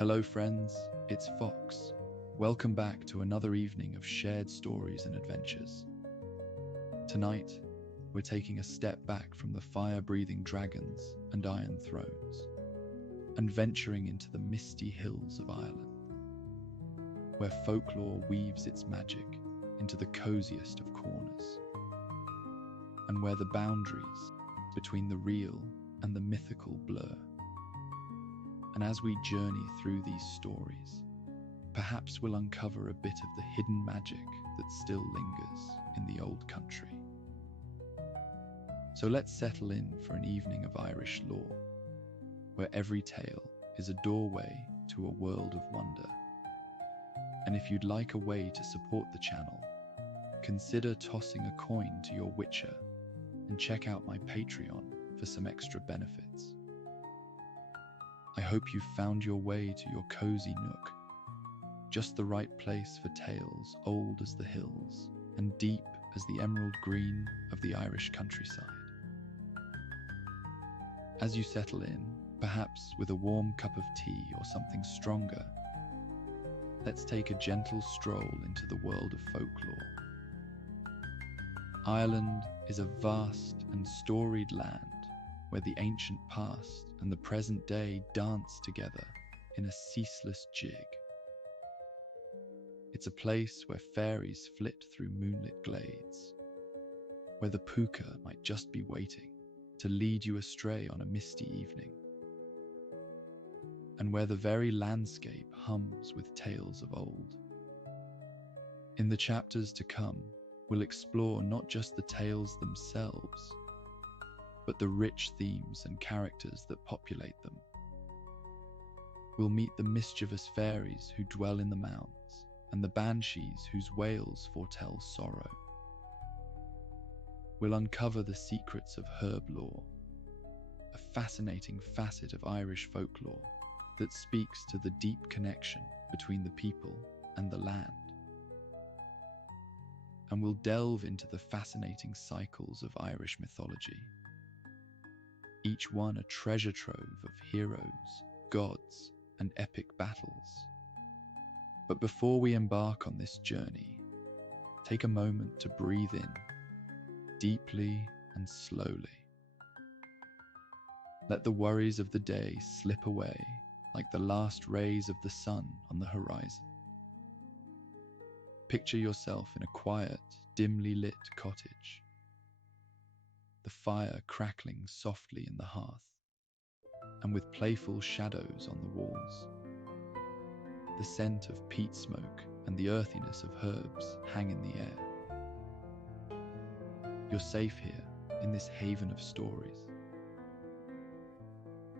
Hello friends, it's Fox. Welcome back to another evening of shared stories and adventures. Tonight, we're taking a step back from the fire-breathing dragons and iron thrones, and venturing into the misty hills of Ireland, where folklore weaves its magic into the coziest of corners, and where the boundaries between the real and the mythical blur. And as we journey through these stories, perhaps we'll uncover a bit of the hidden magic that still lingers in the old country. So let's settle in for an evening of Irish lore, where every tale is a doorway to a world of wonder. And if you'd like a way to support the channel, consider tossing a coin to your Witcher and check out my Patreon for some extra benefits. I hope you've found your way to your cozy nook, just the right place for tales old as the hills and deep as the emerald green of the Irish countryside. As you settle in, perhaps with a warm cup of tea or something stronger, let's take a gentle stroll into the world of folklore. Ireland is a vast and storied land where the ancient past and the present day dance together in a ceaseless jig. It's a place where fairies flit through moonlit glades, where the puka might just be waiting to lead you astray on a misty evening, and where the very landscape hums with tales of old. In the chapters to come, we'll explore not just the tales themselves, but the rich themes and characters that populate them. We'll meet the mischievous fairies who dwell in the mounds, and the banshees whose wails foretell sorrow. We'll uncover the secrets of herb lore, a fascinating facet of Irish folklore that speaks to the deep connection between the people and the land. And we'll delve into the fascinating cycles of Irish mythology, each one a treasure trove of heroes, gods, and epic battles. But before we embark on this journey, take a moment to breathe in, deeply and slowly. Let the worries of the day slip away like the last rays of the sun on the horizon. Picture yourself in a quiet, dimly lit cottage, the fire crackling softly in the hearth, and with playful shadows on the walls. The scent of peat smoke and the earthiness of herbs hang in the air. You're safe here, in this haven of stories.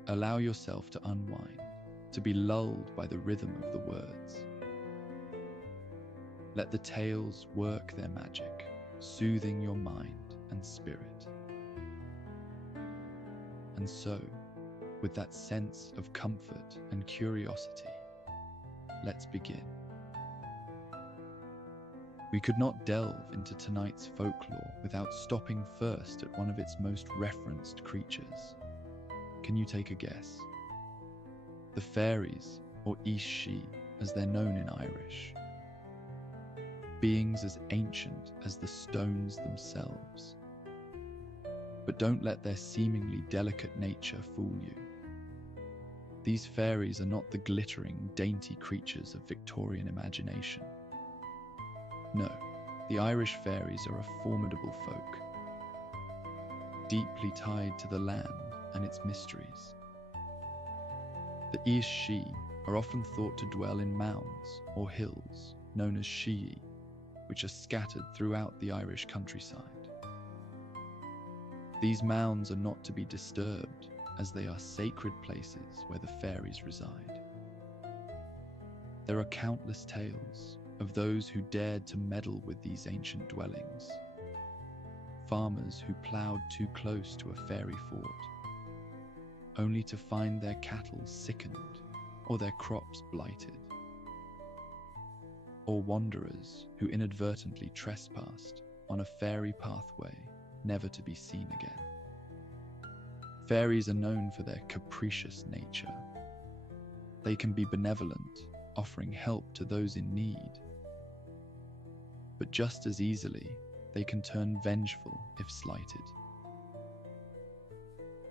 Allow yourself to unwind, to be lulled by the rhythm of the words. Let the tales work their magic, soothing your mind and spirit. And so, with that sense of comfort and curiosity, let's begin. We could not delve into tonight's folklore without stopping first at one of its most referenced creatures. Can you take a guess? The fairies, or Ishi, as they're known in Irish. Beings as ancient as the stones themselves. But don't let their seemingly delicate nature fool you. These fairies are not the glittering, dainty creatures of Victorian imagination. No, the Irish fairies are a formidable folk, deeply tied to the land and its mysteries. The Ishi are often thought to dwell in mounds or hills known as shii, which are scattered throughout the Irish countryside. These mounds are not to be disturbed, as they are sacred places where the fairies reside. There are countless tales of those who dared to meddle with these ancient dwellings. Farmers who ploughed too close to a fairy fort, only to find their cattle sickened or their crops blighted. Or wanderers who inadvertently trespassed on a fairy pathway never to be seen again. Fairies are known for their capricious nature, They can be benevolent, offering help to those in need. But just as easily, they can turn vengeful if slighted.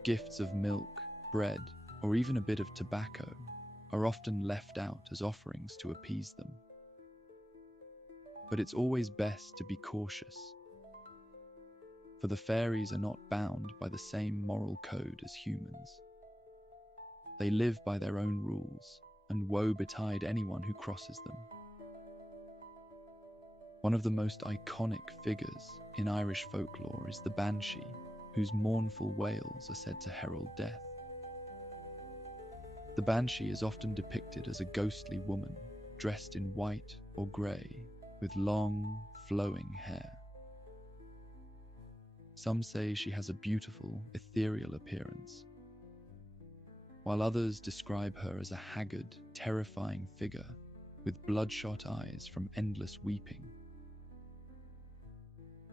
Gifts of milk, bread, or even a bit of tobacco are often left out as offerings to appease them. But it's always best to be cautious, for the fairies are not bound by the same moral code as humans. They live by their own rules, and woe betide anyone who crosses them. One of the most iconic figures in Irish folklore is the banshee, whose mournful wails are said to herald death. The banshee is often depicted as a ghostly woman, dressed in white or grey, with long, flowing hair. Some say she has a beautiful, ethereal appearance, while others describe her as a haggard, terrifying figure with bloodshot eyes from endless weeping.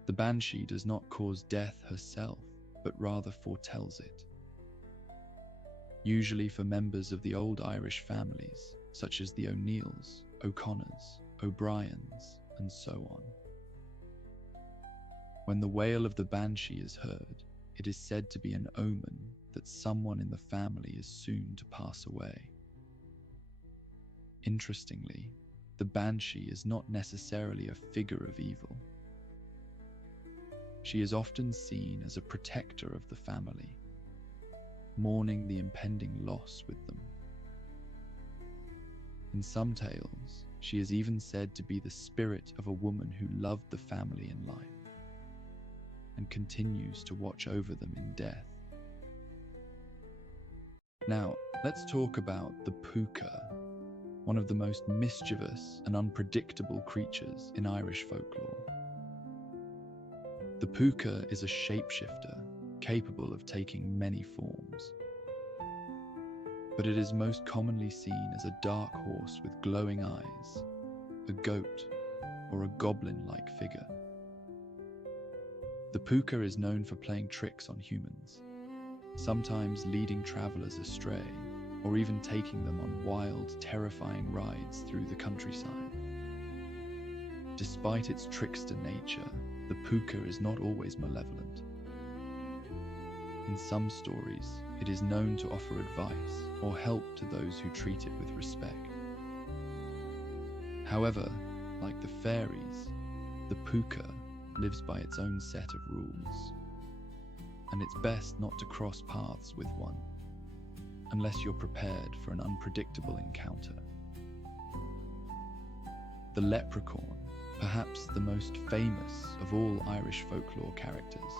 The banshee does not cause death herself, but rather foretells it. Usually for members of the old Irish families, such as the O'Neills, O'Connors, O'Briens, and so on. When the wail of the banshee is heard, it is said to be an omen that someone in the family is soon to pass away. Interestingly, the banshee is not necessarily a figure of evil. She is often seen as a protector of the family, mourning the impending loss with them. In some tales, she is even said to be the spirit of a woman who loved the family in life and continues to watch over them in death. Now, let's talk about the puka, one of the most mischievous and unpredictable creatures in Irish folklore. The puka is a shapeshifter capable of taking many forms, but it is most commonly seen as a dark horse with glowing eyes, a goat, or a goblin-like figure. The puka is known for playing tricks on humans, sometimes leading travelers astray, or even taking them on wild, terrifying rides through the countryside. Despite its trickster nature, the puka is not always malevolent. In some stories, it is known to offer advice or help to those who treat it with respect. However, like the fairies, the puka lives by its own set of rules, and it's best not to cross paths with one, unless you're prepared for an unpredictable encounter. The leprechaun, perhaps the most famous of all Irish folklore characters.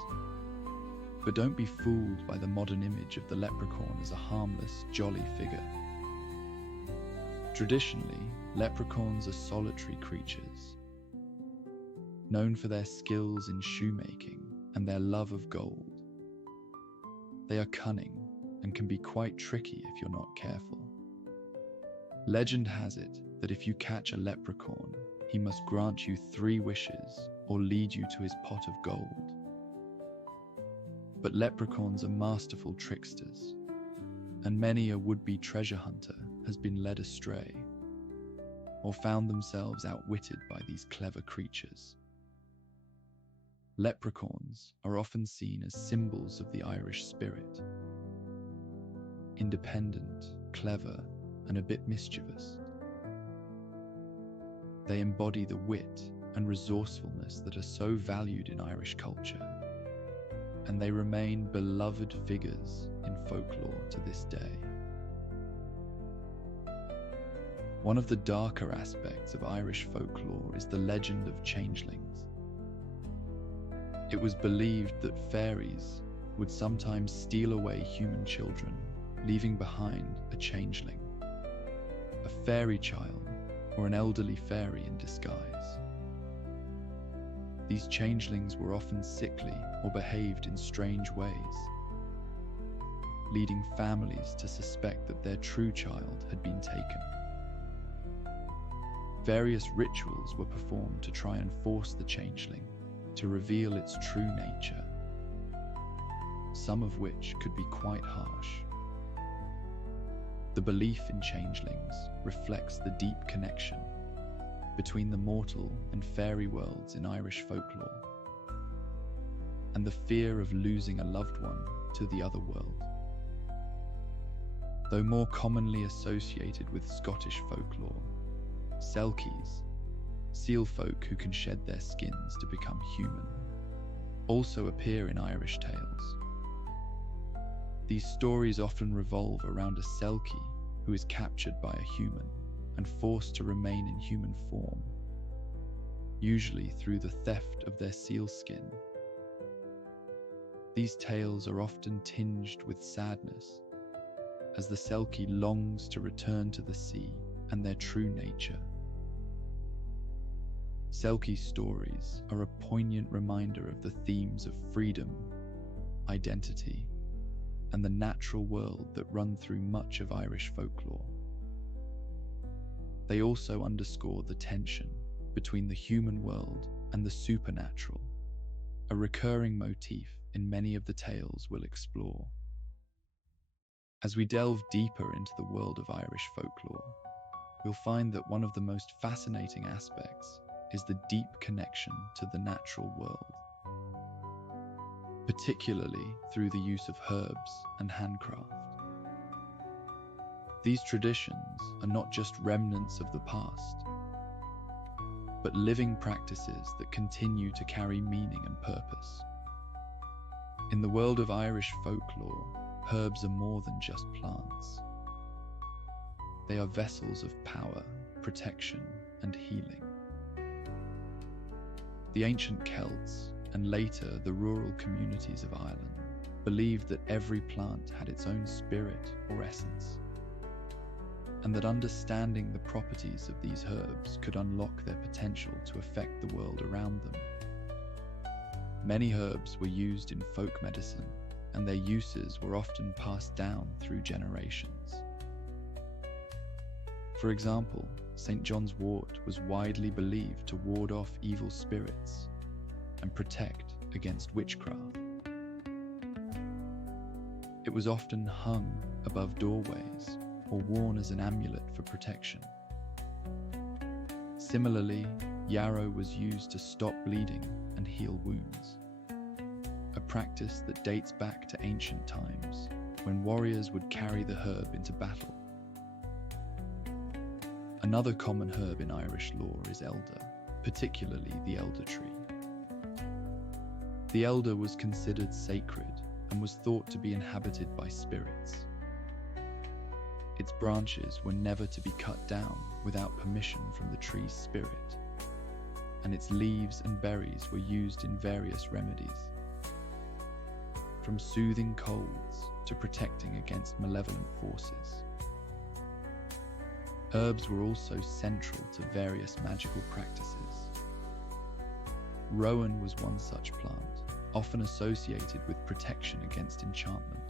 But don't be fooled by the modern image of the leprechaun as a harmless, jolly figure. Traditionally, leprechauns are solitary creatures, known for their skills in shoemaking and their love of gold. They are cunning and can be quite tricky if you're not careful. Legend has it that if you catch a leprechaun, he must grant you 3 wishes or lead you to his pot of gold. But leprechauns are masterful tricksters, and many a would-be treasure hunter has been led astray or found themselves outwitted by these clever creatures. Leprechauns are often seen as symbols of the Irish spirit. Independent, clever, and a bit mischievous. They embody the wit and resourcefulness that are so valued in Irish culture, and they remain beloved figures in folklore to this day. One of the darker aspects of Irish folklore is the legend of changelings. It was believed that fairies would sometimes steal away human children, leaving behind a changeling, a fairy child, or an elderly fairy in disguise. These changelings were often sickly or behaved in strange ways, leading families to suspect that their true child had been taken. Various rituals were performed to try and force the changeling to reveal its true nature, some of which could be quite harsh. The belief in changelings reflects the deep connection between the mortal and fairy worlds in Irish folklore, and the fear of losing a loved one to the other world. Though more commonly associated with Scottish folklore, Selkies, seal folk who can shed their skins to become human, also appear in Irish tales. These stories often revolve around a Selkie who is captured by a human and forced to remain in human form, usually through the theft of their seal skin. These tales are often tinged with sadness, as the Selkie longs to return to the sea and their true nature. Selkie stories are a poignant reminder of the themes of freedom, identity, and the natural world that run through much of Irish folklore. They also underscore the tension between the human world and the supernatural, a recurring motif in many of the tales we'll explore. As we delve deeper into the world of Irish folklore, we'll find that one of the most fascinating aspects is the deep connection to the natural world, particularly through the use of herbs and handcraft. These traditions are not just remnants of the past, but living practices that continue to carry meaning and purpose. In the world of Irish folklore, herbs are more than just plants. They are vessels of power, protection, and healing. The ancient Celts, and later the rural communities of Ireland, believed that every plant had its own spirit or essence, and that understanding the properties of these herbs could unlock their potential to affect the world around them. Many herbs were used in folk medicine, and their uses were often passed down through generations. For example, St. John's wort was widely believed to ward off evil spirits and protect against witchcraft. It was often hung above doorways or worn as an amulet for protection. Similarly, yarrow was used to stop bleeding and heal wounds, a practice that dates back to ancient times when warriors would carry the herb into battle. Another common herb in Irish lore is elder, particularly the elder tree. The elder was considered sacred and was thought to be inhabited by spirits. Its branches were never to be cut down without permission from the tree's spirit, and its leaves and berries were used in various remedies, from soothing colds to protecting against malevolent forces. Herbs were also central to various magical practices. Rowan was one such plant, often associated with protection against enchantment.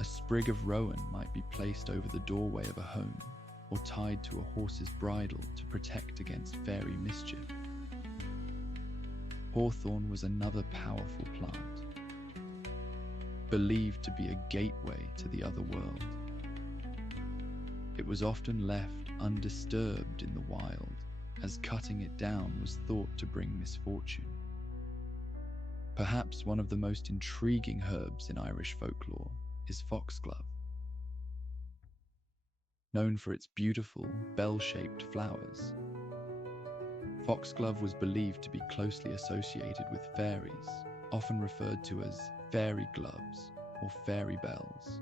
A sprig of rowan might be placed over the doorway of a home or tied to a horse's bridle to protect against fairy mischief. Hawthorn was another powerful plant, believed to be a gateway to the other world. It was often left undisturbed in the wild, as cutting it down was thought to bring misfortune. Perhaps one of the most intriguing herbs in Irish folklore is foxglove. Known for its beautiful, bell-shaped flowers, foxglove was believed to be closely associated with fairies, often referred to as fairy gloves or fairy bells.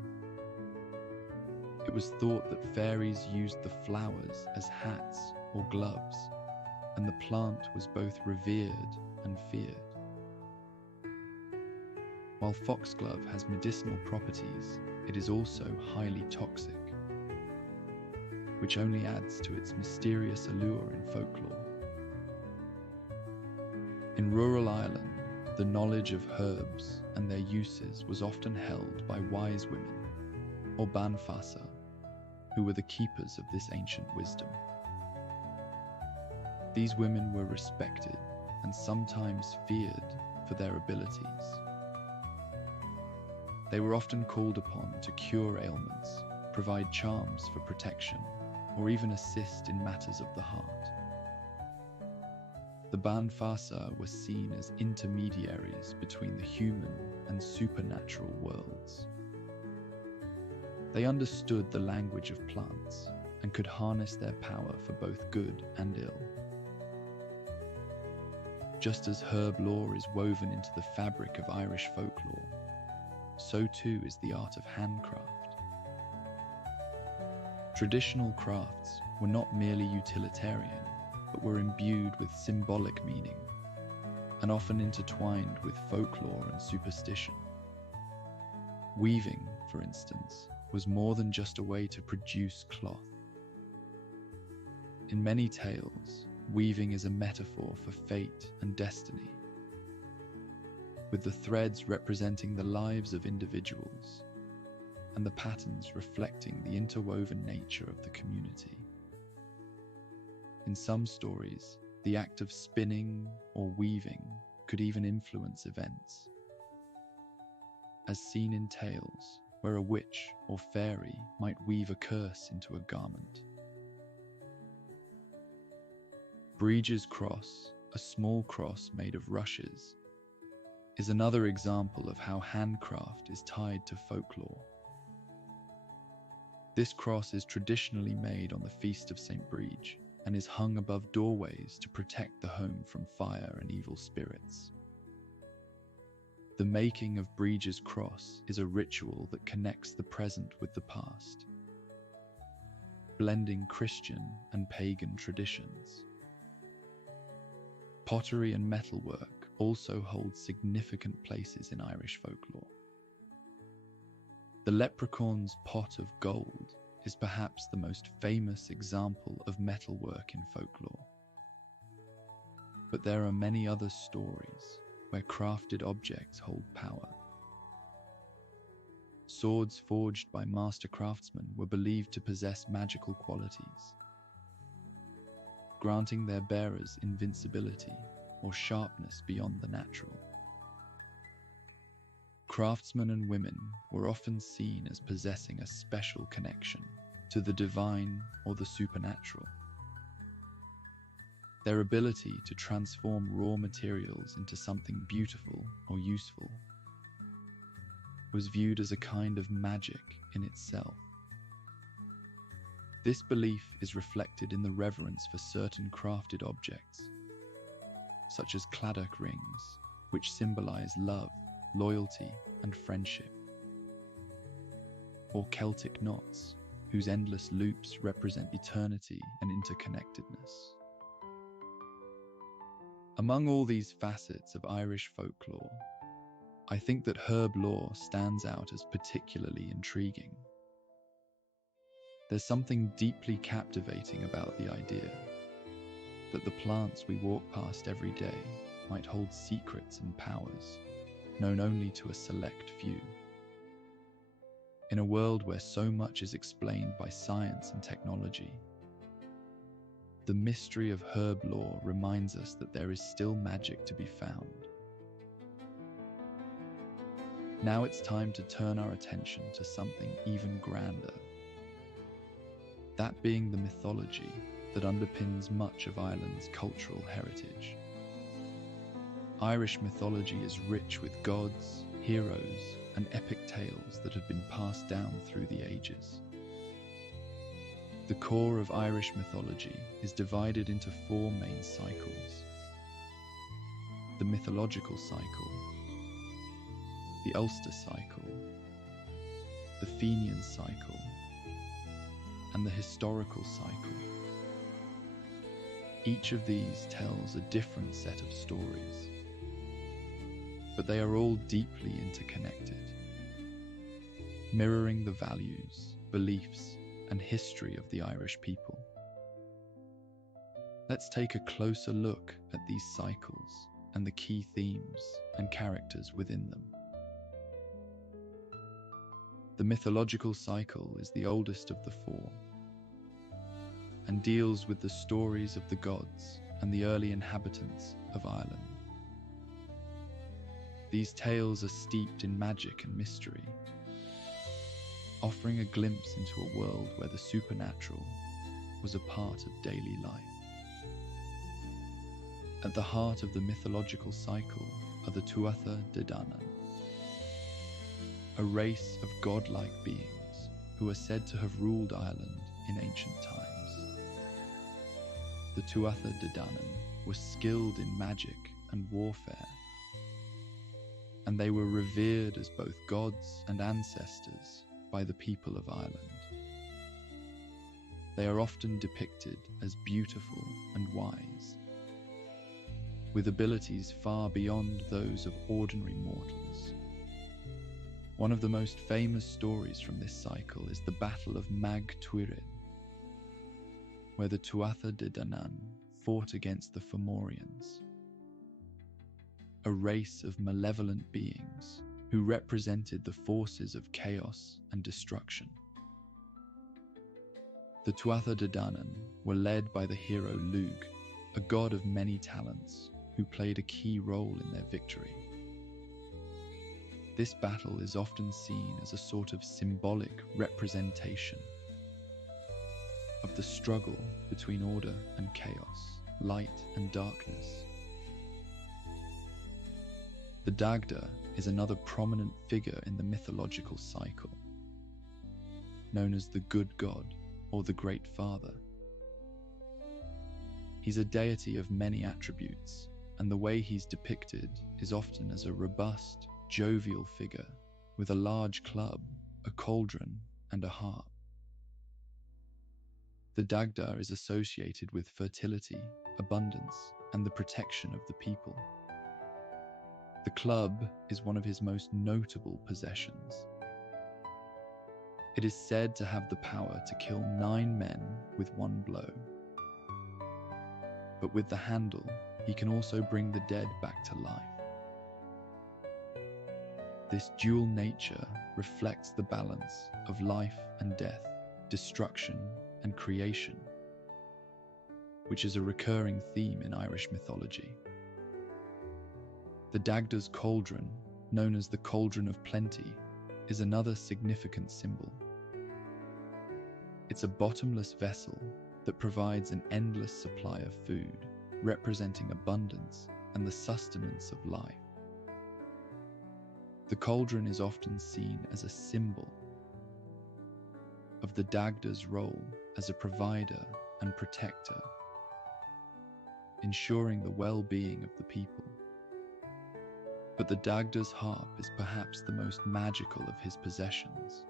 It was thought that fairies used the flowers as hats or gloves, and the plant was both revered and feared. While foxglove has medicinal properties, it is also highly toxic, which only adds to its mysterious allure in folklore. In rural Ireland, the knowledge of herbs and their uses was often held by wise women, or banfasa, who were the keepers of this ancient wisdom. These women were respected and sometimes feared for their abilities. They were often called upon to cure ailments, provide charms for protection, or even assist in matters of the heart. The Banfasa were seen as intermediaries between the human and supernatural worlds. They understood the language of plants and could harness their power for both good and ill. Just as herb lore is woven into the fabric of Irish folklore, so too is the art of handcraft. Traditional crafts were not merely utilitarian, but were imbued with symbolic meaning and often intertwined with folklore and superstition. Weaving, for instance, was more than just a way to produce cloth. In many tales, weaving is a metaphor for fate and destiny, with the threads representing the lives of individuals and the patterns reflecting the interwoven nature of the community. In some stories, the act of spinning or weaving could even influence events, as seen in tales where a witch or fairy might weave a curse into a garment. Breege's cross, a small cross made of rushes, is another example of how handcraft is tied to folklore. This cross is traditionally made on the Feast of St. Breege and is hung above doorways to protect the home from fire and evil spirits. The making of Breege's cross is a ritual that connects the present with the past, blending Christian and pagan traditions. Pottery and metalwork also hold significant places in Irish folklore. The leprechaun's pot of gold is perhaps the most famous example of metalwork in folklore. But there are many other stories where crafted objects hold power. Swords forged by master craftsmen were believed to possess magical qualities, granting their bearers invincibility or sharpness beyond the natural. Craftsmen and women were often seen as possessing a special connection to the divine or the supernatural. Their ability to transform raw materials into something beautiful or useful was viewed as a kind of magic in itself. This belief is reflected in the reverence for certain crafted objects, such as cladach rings, which symbolize love, loyalty, and friendship, or Celtic knots, whose endless loops represent eternity and interconnectedness. Among all these facets of Irish folklore, I think that herb lore stands out as particularly intriguing. There's something deeply captivating about the idea that the plants we walk past every day might hold secrets and powers known only to a select few. In a world where so much is explained by science and technology, the mystery of herb lore reminds us that there is still magic to be found. Now it's time to turn our attention to something even grander, that being the mythology that underpins much of Ireland's cultural heritage. Irish mythology is rich with gods, heroes, and epic tales that have been passed down through the ages. The core of Irish mythology is divided into four main cycles: the mythological cycle, the Ulster cycle, the Fenian cycle, and the historical cycle. Each of these tells a different set of stories, but they are all deeply interconnected, mirroring the values, beliefs, and history of the Irish people. Let's take a closer look at these cycles and the key themes and characters within them. The mythological cycle is the oldest of the four, and deals with the stories of the gods and the early inhabitants of Ireland. These tales are steeped in magic and mystery, offering a glimpse into a world where the supernatural was a part of daily life. At the heart of the mythological cycle are the Tuatha De Danann, a race of godlike beings who are said to have ruled Ireland in ancient times. The Tuatha De Danann were skilled in magic and warfare, and they were revered as both gods and ancestors by the people of Ireland. They are often depicted as beautiful and wise, with abilities far beyond those of ordinary mortals. One of the most famous stories from this cycle is the Battle of Mag Tuired, where the Tuatha De Danann fought against the Fomorians, a race of malevolent beings who represented the forces of chaos and destruction. The Tuatha De Danann were led by the hero Lugh, a god of many talents who played a key role in their victory. This battle is often seen as a sort of symbolic representation of the struggle between order and chaos, light and darkness. The Dagda is another prominent figure in the mythological cycle, known as the Good God or the Great Father. He's a deity of many attributes, and the way he's depicted is often as a robust, jovial figure with a large club, a cauldron, and a harp. The Dagda is associated with fertility, abundance, and the protection of the people. The club is one of his most notable possessions. It is said to have the power to kill 9 men with one blow. But with the handle, he can also bring the dead back to life. This dual nature reflects the balance of life and death, destruction and creation, which is a recurring theme in Irish mythology. The Dagda's cauldron, known as the Cauldron of Plenty, is another significant symbol. It's a bottomless vessel that provides an endless supply of food, representing abundance and the sustenance of life. The cauldron is often seen as a symbol of the Dagda's role as a provider and protector, ensuring the well-being of the people. But the Dagda's harp is perhaps the most magical of his possessions.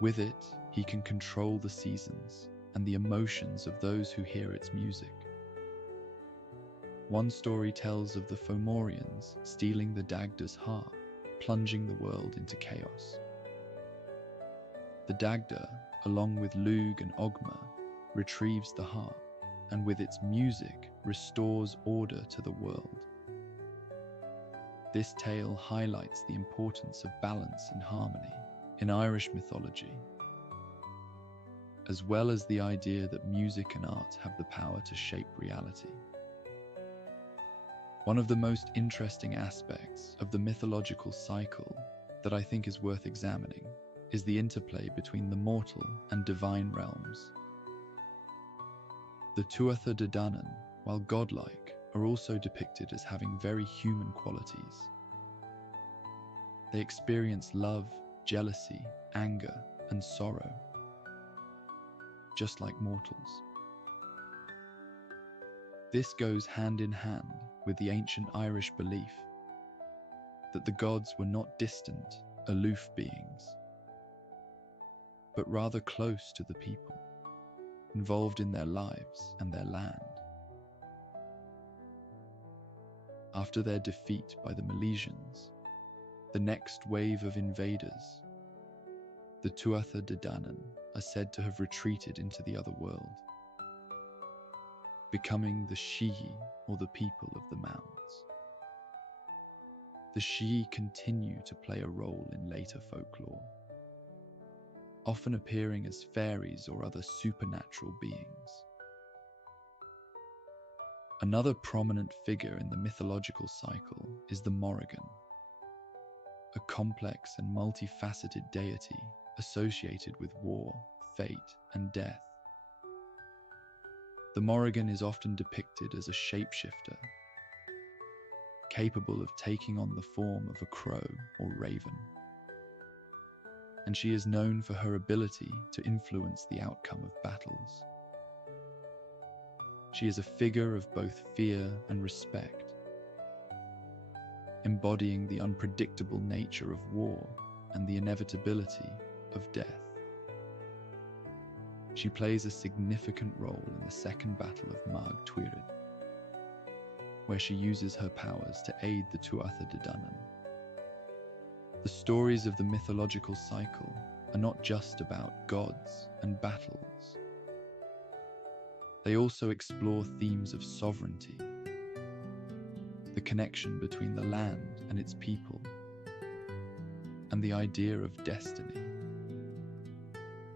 With it, he can control the seasons and the emotions of those who hear its music. One story tells of the Fomorians stealing the Dagda's harp, plunging the world into chaos. The Dagda, along with Lugh and Ogma, retrieves the harp, and with its music restores order to the world. This tale highlights the importance of balance and harmony in Irish mythology, as well as the idea that music and art have the power to shape reality. One of the most interesting aspects of the mythological cycle that I think is worth examining is the interplay between the mortal and divine realms. The Tuatha De Danann, while godlike, are also depicted as having very human qualities. They experience love, jealousy, anger, and sorrow, just like mortals. This goes hand in hand with the ancient Irish belief that the gods were not distant, aloof beings, but rather close to the people, involved in their lives and their land. After their defeat by the Milesians, the next wave of invaders, the Tuatha De Danann, are said to have retreated into the other world, becoming the Shii, or the people of the mounds. The Shii continue to play a role in later folklore, often appearing as fairies or other supernatural beings. Another prominent figure in the mythological cycle is the Morrigan, a complex and multifaceted deity associated with war, fate, and death. The Morrigan is often depicted as a shapeshifter, capable of taking on the form of a crow or raven. And she is known for her ability to influence the outcome of battles. She is a figure of both fear and respect, embodying the unpredictable nature of war and the inevitability of death. She plays a significant role in the Second Battle of Mag Tuired, where she uses her powers to aid the Tuatha De Danann. The stories of the mythological cycle are not just about gods and battles. They also explore themes of sovereignty, the connection between the land and its people, and the idea of destiny.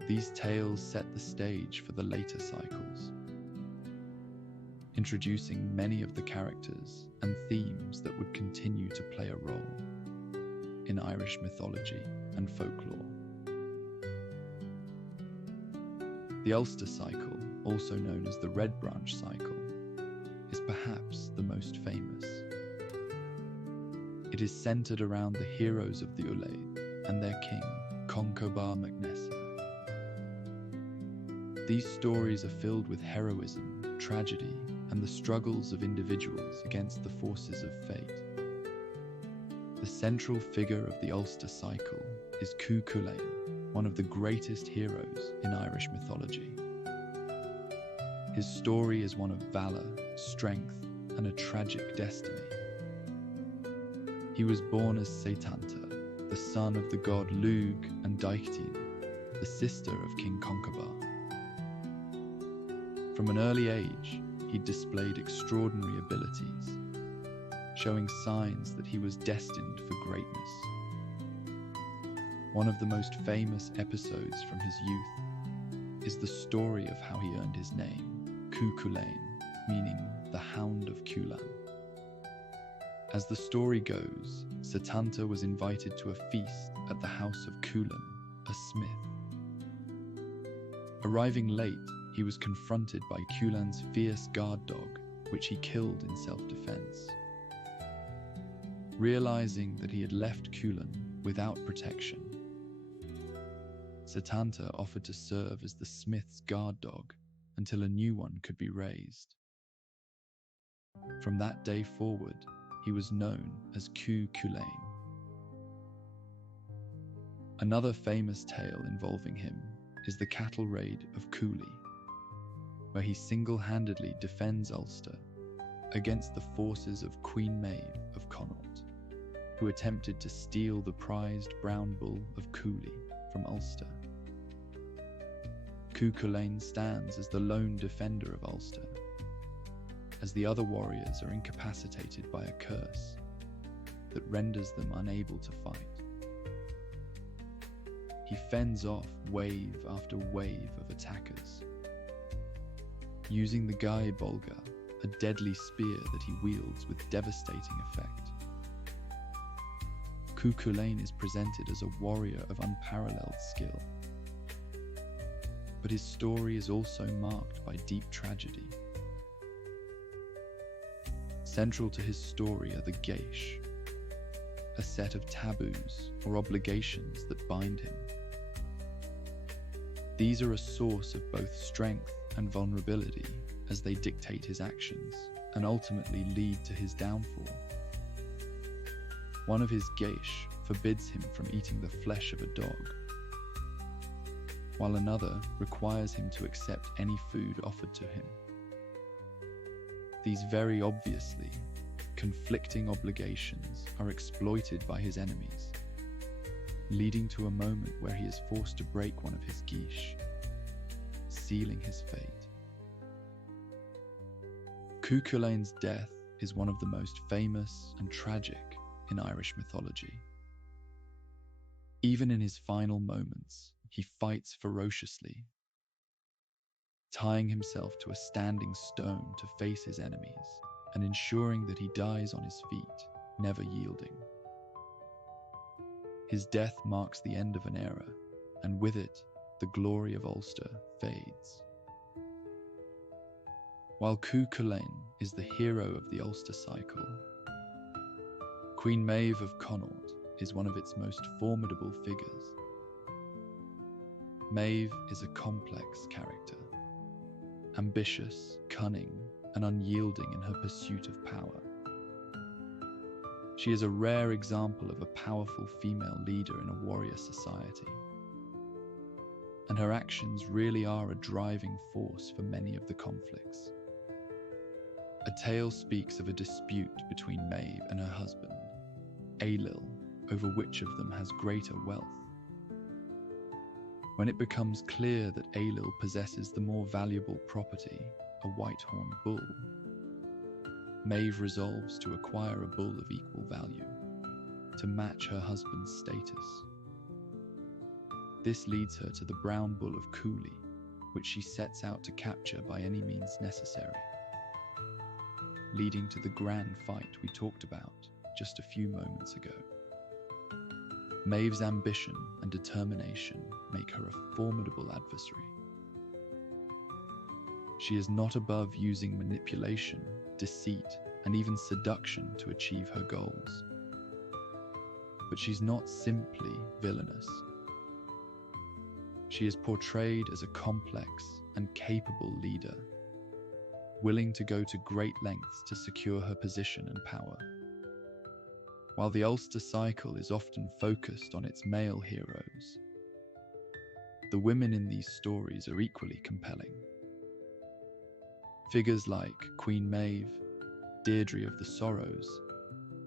These tales set the stage for the later cycles, introducing many of the characters and themes that would continue to play a role in Irish mythology and folklore. The Ulster cycle, also known as the Red Branch cycle, is perhaps the most famous. It is centered around the heroes of the Ulaid and their king, Conchobar MacNessa. These stories are filled with heroism, tragedy, and the struggles of individuals against the forces of fate. The central figure of the Ulster cycle is Cuchulainn, one of the greatest heroes in Irish mythology. His story is one of valor, strength, and a tragic destiny. He was born as Setanta, the son of the god Lugh and Daichtin, the sister of King Conchobar. From an early age, he displayed extraordinary abilities, showing signs that he was destined for greatness. One of the most famous episodes from his youth is the story of how he earned his name, Cuchulainn, meaning the Hound of Culann. As the story goes, Setanta was invited to a feast at the house of Culann, a smith. Arriving late, he was confronted by Culann's fierce guard dog, which he killed in self-defense. Realizing that he had left Culann without protection, Setanta offered to serve as the smith's guard dog until a new one could be raised. From that day forward, he was known as Cuchulainn. Another famous tale involving him is the cattle raid of Cooley, where he single-handedly defends Ulster against the forces of Queen Maeve of Connaught, who attempted to steal the prized brown bull of Cooley from Ulster. Cuchulainn stands as the lone defender of Ulster, as the other warriors are incapacitated by a curse that renders them unable to fight. He fends off wave after wave of attackers, using the Gae Bolga, a deadly spear that he wields with devastating effect. Cuchulainn is presented as a warrior of unparalleled skill, but his story is also marked by deep tragedy. Central to his story are the Gaish, a set of taboos or obligations that bind him. These are a source of both strength and vulnerability as they dictate his actions and ultimately lead to his downfall. One of his Gaish forbids him from eating the flesh of a dog, while another requires him to accept any food offered to him. These very obviously conflicting obligations are exploited by his enemies, leading to a moment where he is forced to break one of his Gaish, sealing his fate. Cuchulainn's death is one of the most famous and tragic in Irish mythology. Even in his final moments, he fights ferociously, tying himself to a standing stone to face his enemies and ensuring that he dies on his feet, never yielding. His death marks the end of an era, and with it, the glory of Ulster fades. While Cuchulainn is the hero of the Ulster cycle, Queen Maeve of Connaught is one of its most formidable figures. Maeve is a complex character, ambitious, cunning, and unyielding in her pursuit of power. She is a rare example of a powerful female leader in a warrior society, and her actions really are a driving force for many of the conflicts. A tale speaks of a dispute between Maeve and her husband, Ailill, over which of them has greater wealth. When it becomes clear that Ailill possesses the more valuable property, a white-horned bull, Maeve resolves to acquire a bull of equal value, to match her husband's status. This leads her to the brown bull of Cooley, which she sets out to capture by any means necessary, leading to the grand fight we talked about just a few moments ago. Maeve's ambition and determination make her a formidable adversary. She is not above using manipulation, deceit, and even seduction to achieve her goals. But she's not simply villainous. She is portrayed as a complex and capable leader, willing to go to great lengths to secure her position and power. While the Ulster cycle is often focused on its male heroes, the women in these stories are equally compelling. Figures like Queen Maeve, Deirdre of the Sorrows,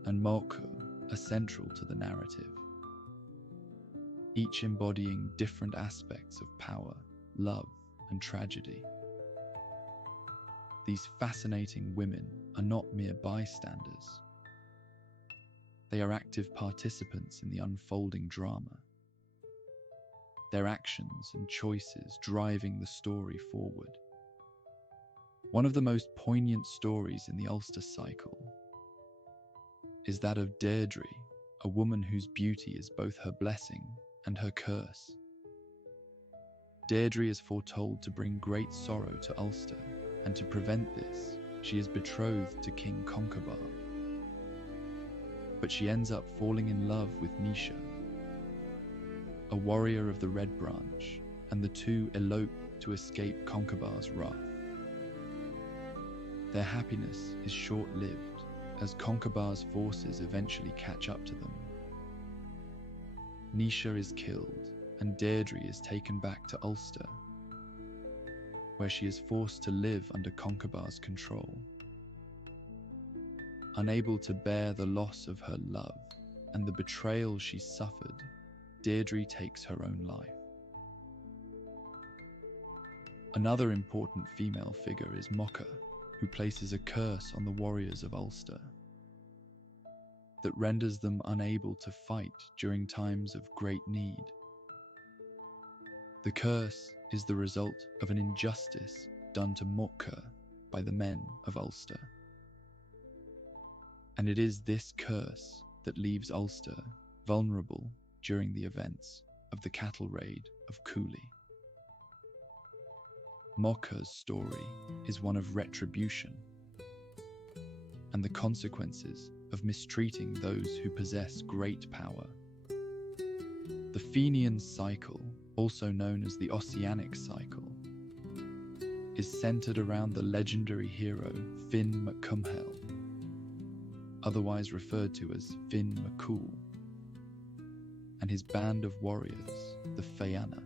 and Mocha are central to the narrative, each embodying different aspects of power, love, and tragedy. These fascinating women are not mere bystanders. They are active participants in the unfolding drama, their actions and choices driving the story forward. One of the most poignant stories in the Ulster cycle is that of Deirdre, a woman whose beauty is both her blessing and her curse. Deirdre is foretold to bring great sorrow to Ulster, and to prevent this, she is betrothed to King Concobar. But she ends up falling in love with Naoise, a warrior of the Red Branch, and the two elope to escape Concobar's wrath. Their happiness is short-lived, as Concobar's forces eventually catch up to them. Naoise is killed, and Deirdre is taken back to Ulster, where she is forced to live under Concobar's control. Unable to bear the loss of her love and the betrayal she suffered, Deirdre takes her own life. Another important female figure is Mocha, who places a curse on the warriors of Ulster that renders them unable to fight during times of great need. The curse is the result of an injustice done to Mocha by the men of Ulster. And it is this curse that leaves Ulster vulnerable during the events of the cattle raid of Cooley. Mocha's story is one of retribution and the consequences of mistreating those who possess great power. The Fenian cycle, also known as the Ossianic cycle, is centered around the legendary hero Finn MacCumhaill, otherwise referred to as Finn MacCool, and his band of warriors, the Fianna.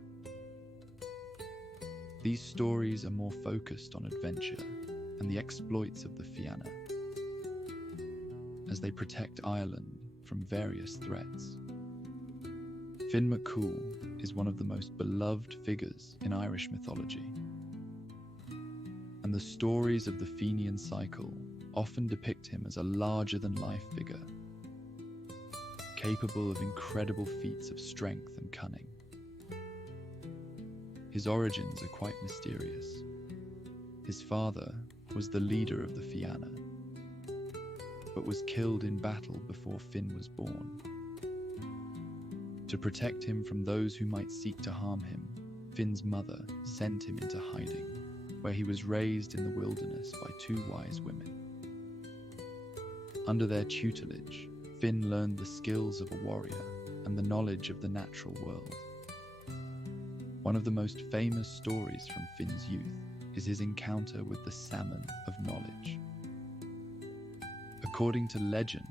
These stories are more focused on adventure and the exploits of the Fianna, as they protect Ireland from various threats. Finn MacCool is one of the most beloved figures in Irish mythology, and the stories of the Fenian cycle often depict him as a larger-than-life figure, capable of incredible feats of strength and cunning. His origins are quite mysterious. His father was the leader of the Fianna, but was killed in battle before Finn was born. To protect him from those who might seek to harm him, Finn's mother sent him into hiding, where he was raised in the wilderness by two wise women. Under their tutelage, Finn learned the skills of a warrior and the knowledge of the natural world. One of the most famous stories from Finn's youth is his encounter with the salmon of knowledge. According to legend,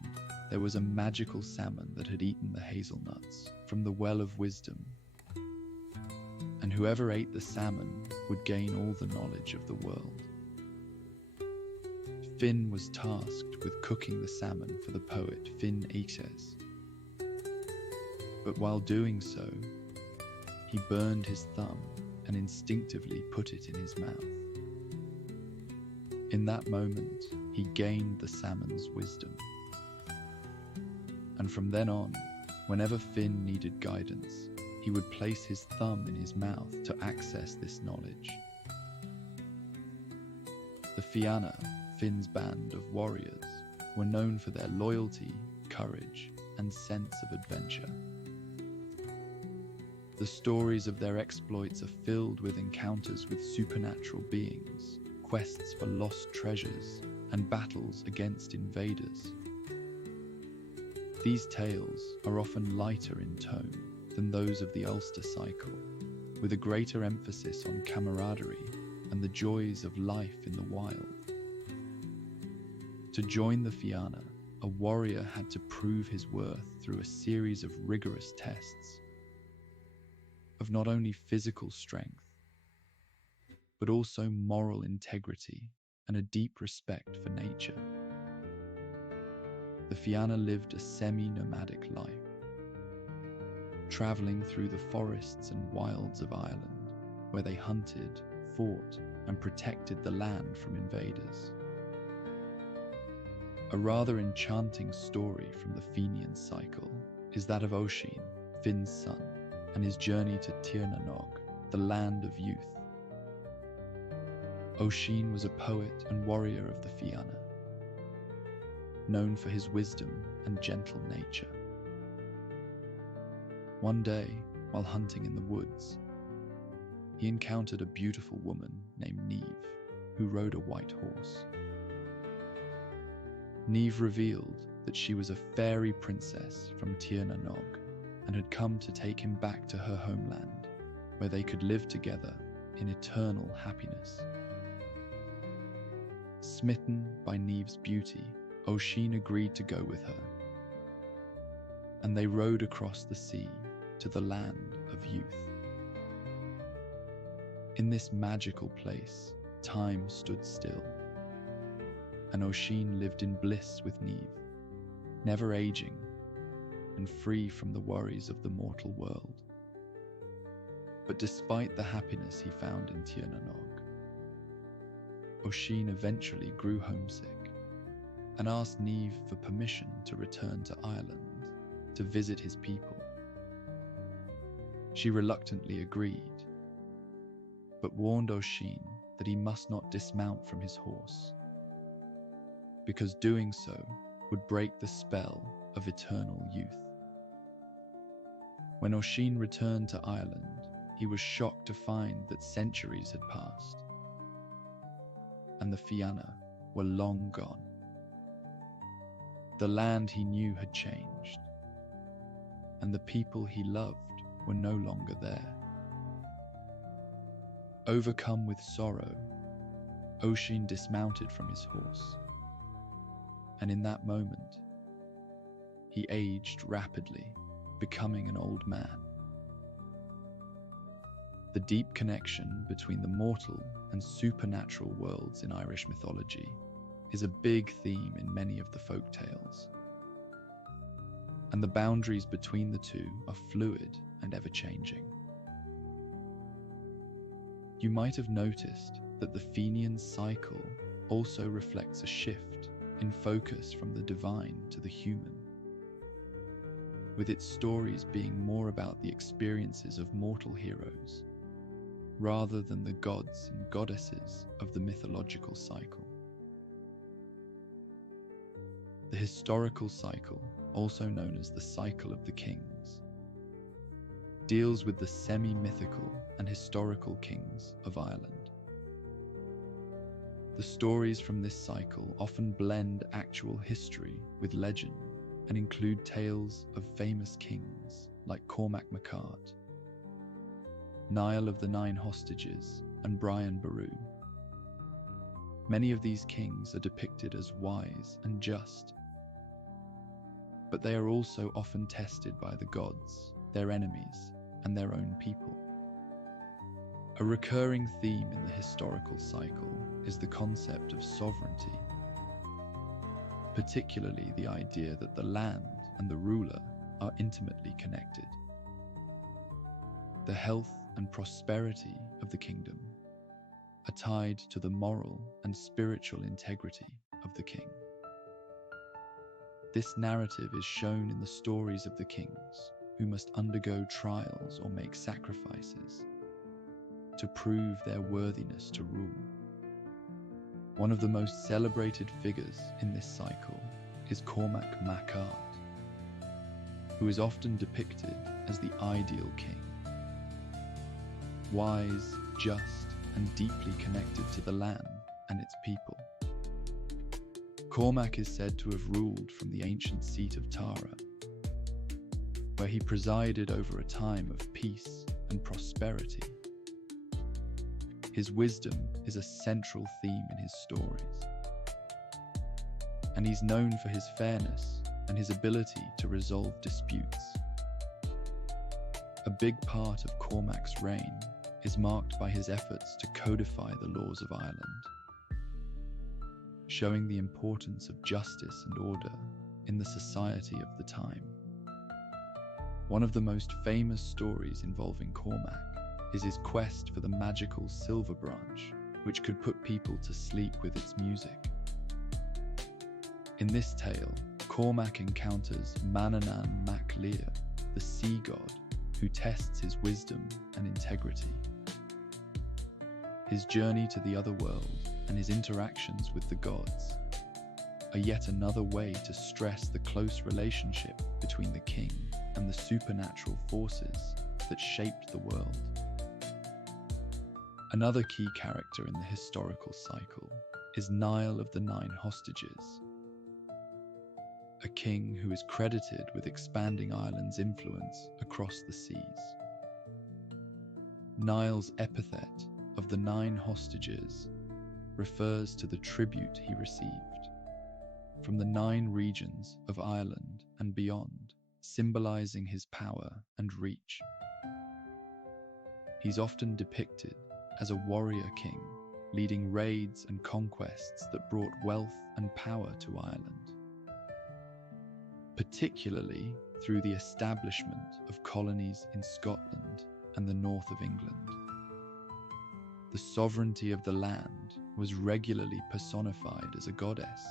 there was a magical salmon that had eaten the hazelnuts from the well of wisdom, and whoever ate the salmon would gain all the knowledge of the world. Finn was tasked with cooking the salmon for the poet Finn Eates. But while doing so, he burned his thumb and instinctively put it in his mouth. In that moment, he gained the salmon's wisdom. And from then on, whenever Finn needed guidance, he would place his thumb in his mouth to access this knowledge. The Fianna, Finn's band of warriors, were known for their loyalty, courage, and sense of adventure. The stories of their exploits are filled with encounters with supernatural beings, quests for lost treasures, and battles against invaders. These tales are often lighter in tone than those of the Ulster cycle, with a greater emphasis on camaraderie and the joys of life in the wild. To join the Fianna, a warrior had to prove his worth through a series of rigorous tests of not only physical strength, but also moral integrity and a deep respect for nature. The Fianna lived a semi-nomadic life, travelling through the forests and wilds of Ireland, where they hunted, fought, and protected the land from invaders. A rather enchanting story from the Fenian cycle is that of Oisin, Finn's son, and his journey to Tirnanog, the land of youth. Oisin was a poet and warrior of the Fianna, known for his wisdom and gentle nature. One day, while hunting in the woods, he encountered a beautiful woman named Niamh, who rode a white horse. Niamh revealed that she was a fairy princess from Tirnanog and had come to take him back to her homeland, where they could live together in eternal happiness. Smitten by Niamh's beauty, Oisin agreed to go with her, and they rowed across the sea to the land of youth. In this magical place, time stood still, and Oisin lived in bliss with Niamh, never aging and free from the worries of the mortal world. But despite the happiness he found in Tirnanog, Oisin eventually grew homesick and asked Niamh for permission to return to Ireland to visit his people. She reluctantly agreed, but warned Oisin that he must not dismount from his horse, because doing so would break the spell of eternal youth. When Oisin returned to Ireland, he was shocked to find that centuries had passed, and the Fianna were long gone. The land he knew had changed, and the people he loved were no longer there. Overcome with sorrow, Oisin dismounted from his horse, and in that moment, he aged rapidly, becoming an old man. The deep connection between the mortal and supernatural worlds in Irish mythology is a big theme in many of the folk tales, and the boundaries between the two are fluid and ever-changing. You might have noticed that the Fenian cycle also reflects a shift in focus from the divine to the human, with its stories being more about the experiences of mortal heroes, rather than the gods and goddesses of the mythological cycle. The historical cycle, also known as the cycle of the kings, deals with the semi-mythical and historical kings of Ireland. The stories from this cycle often blend actual history with legend and include tales of famous kings like Cormac MacCart, Niall of the Nine Hostages, and Brian Boru. Many of these kings are depicted as wise and just, but they are also often tested by the gods, their enemies, and their own people. A recurring theme in the historical cycle is the concept of sovereignty, particularly the idea that the land and the ruler are intimately connected. The health and prosperity of the kingdom are tied to the moral and spiritual integrity of the king. This narrative is shown in the stories of the kings who must undergo trials or make sacrifices to prove their worthiness to rule. One of the most celebrated figures in this cycle is Cormac MacCart, who is often depicted as the ideal king. Wise, just, and deeply connected to the land and its people. Cormac is said to have ruled from the ancient seat of Tara, where he presided over a time of peace and prosperity. His wisdom is a central theme in his stories, and he's known for his fairness and his ability to resolve disputes. A big part of Cormac's reign is marked by his efforts to codify the laws of Ireland, showing the importance of justice and order in the society of the time. One of the most famous stories involving Cormac is his quest for the magical silver branch, which could put people to sleep with its music. In this tale, Cormac encounters Manannán mac Lir, the sea god, who tests his wisdom and integrity. His journey to the other world and his interactions with the gods are yet another way to stress the close relationship between the king and the supernatural forces that shaped the world. Another key character in the historical cycle is Niall of the Nine Hostages, a king who is credited with expanding Ireland's influence across the seas. Niall's epithet of the Nine Hostages refers to the tribute he received from the 9 regions of Ireland and beyond, symbolizing his power and reach. He's often depicted as a warrior king, leading raids and conquests that brought wealth and power to Ireland, particularly through the establishment of colonies in Scotland and the north of England. The sovereignty of the land was regularly personified as a goddess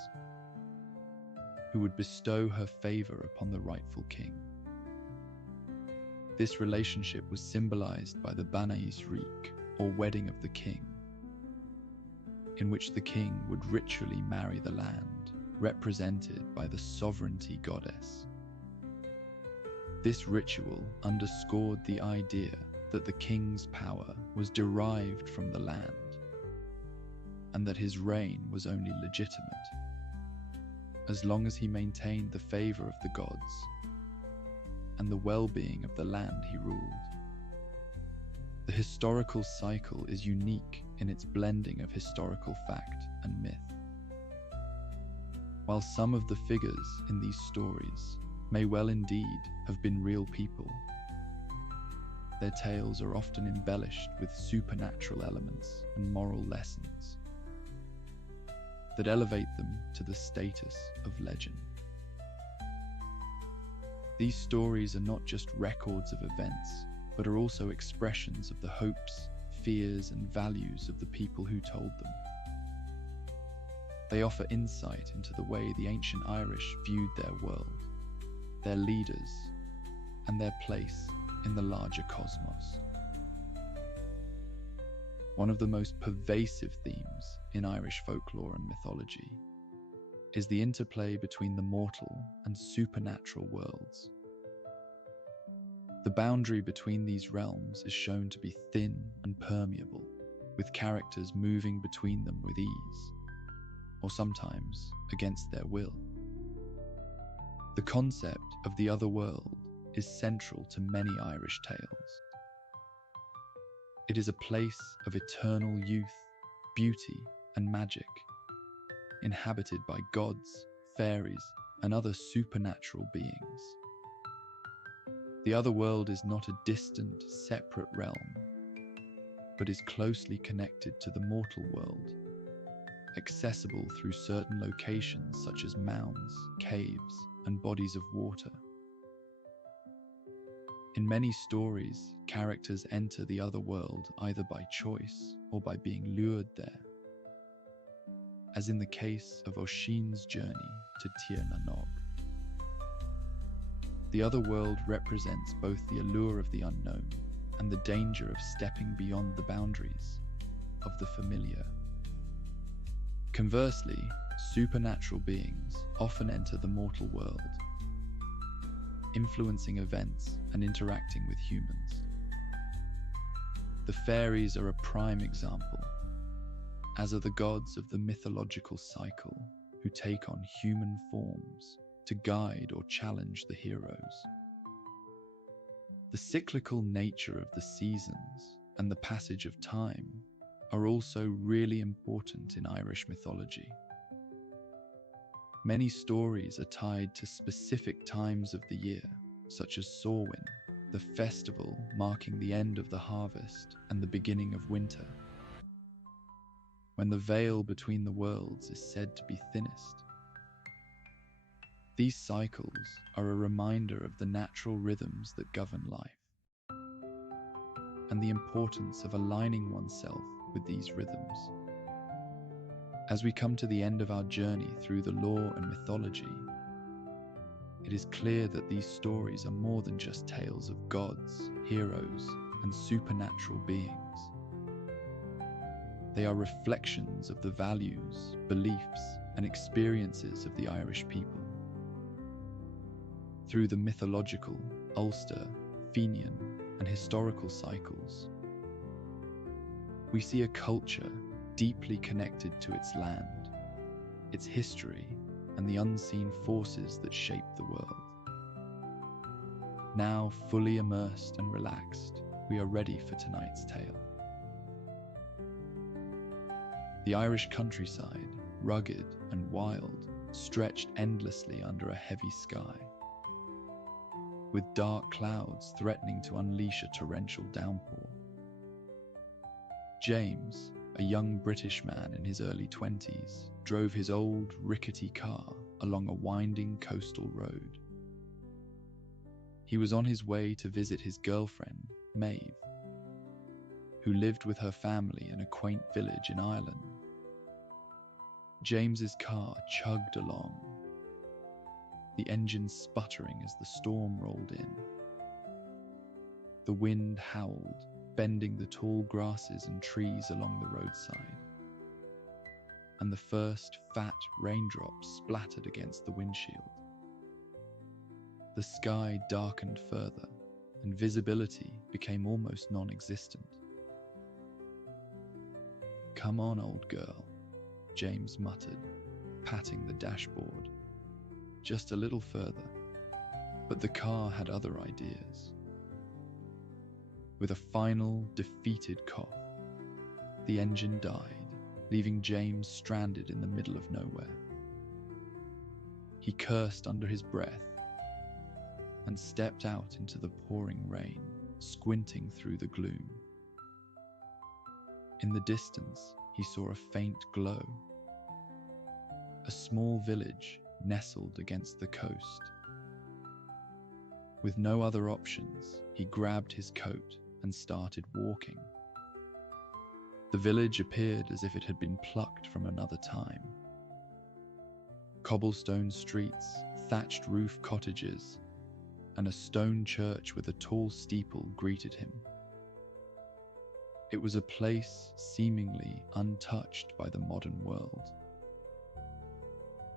who would bestow her favor upon the rightful king. This relationship was symbolized by the Banais Ric, or wedding of the king, in which the king would ritually marry the land, represented by the sovereignty goddess. This ritual underscored the idea that the king's power was derived from the land, and that his reign was only legitimate as long as he maintained the favor of the gods and the well-being of the land he ruled. The historical cycle is unique in its blending of historical fact and myth. While some of the figures in these stories may well indeed have been real people, their tales are often embellished with supernatural elements and moral lessons that elevate them to the status of legend. These stories are not just records of events, but are also expressions of the hopes, fears, and values of the people who told them. They offer insight into the way the ancient Irish viewed their world, their leaders, and their place in the larger cosmos. One of the most pervasive themes in Irish folklore and mythology is the interplay between the mortal and supernatural worlds. The boundary between these realms is shown to be thin and permeable, with characters moving between them with ease, or sometimes against their will. The concept of the other world is central to many Irish tales. It is a place of eternal youth, beauty, and magic, inhabited by gods, fairies, and other supernatural beings. The other world is not a distant, separate realm, but is closely connected to the mortal world, accessible through certain locations such as mounds, caves, and bodies of water. In many stories, characters enter the other world either by choice or by being lured there, as in the case of Oisin's journey to Tir na Nog. The other world represents both the allure of the unknown and the danger of stepping beyond the boundaries of the familiar. Conversely, supernatural beings often enter the mortal world, influencing events and interacting with humans. The fairies are a prime example, as are the gods of the mythological cycle, who take on human forms to guide or challenge the heroes. The cyclical nature of the seasons and the passage of time are also really important in Irish mythology. Many stories are tied to specific times of the year, such as Samhain, the festival marking the end of the harvest and the beginning of winter, when the veil between the worlds is said to be thinnest. These cycles are a reminder of the natural rhythms that govern life, and the importance of aligning oneself with these rhythms. As we come to the end of our journey through the lore and mythology, it is clear that these stories are more than just tales of gods, heroes, and supernatural beings. They are reflections of the values, beliefs, and experiences of the Irish people. Through the mythological, Ulster, Fenian, and historical cycles, we see a culture deeply connected to its land, its history, and the unseen forces that shape the world. Now fully immersed and relaxed, we are ready for tonight's tale. The Irish countryside, rugged and wild, stretched endlessly under a heavy sky, with dark clouds threatening to unleash a torrential downpour. James, a young British man in his early 20s, drove his old, rickety car along a winding coastal road. He was on his way to visit his girlfriend, Maeve, who lived with her family in a quaint village in Ireland. James's car chugged along, the engine sputtering as the storm rolled in. The wind howled, bending the tall grasses and trees along the roadside, and the first fat raindrops splattered against the windshield. The sky darkened further, and visibility became almost non-existent. "Come on, old girl," James muttered, patting the dashboard. Just a little further. But the car had other ideas. With a final, defeated cough, the engine died, leaving James stranded in the middle of nowhere. He cursed under his breath and stepped out into the pouring rain, squinting through the gloom. In the distance, he saw a faint glow. A small village nestled against the coast. With no other options, he grabbed his coat and started walking. The village appeared as if it had been plucked from another time. Cobblestone streets, thatched roof cottages, and a stone church with a tall steeple greeted him. It was a place seemingly untouched by the modern world,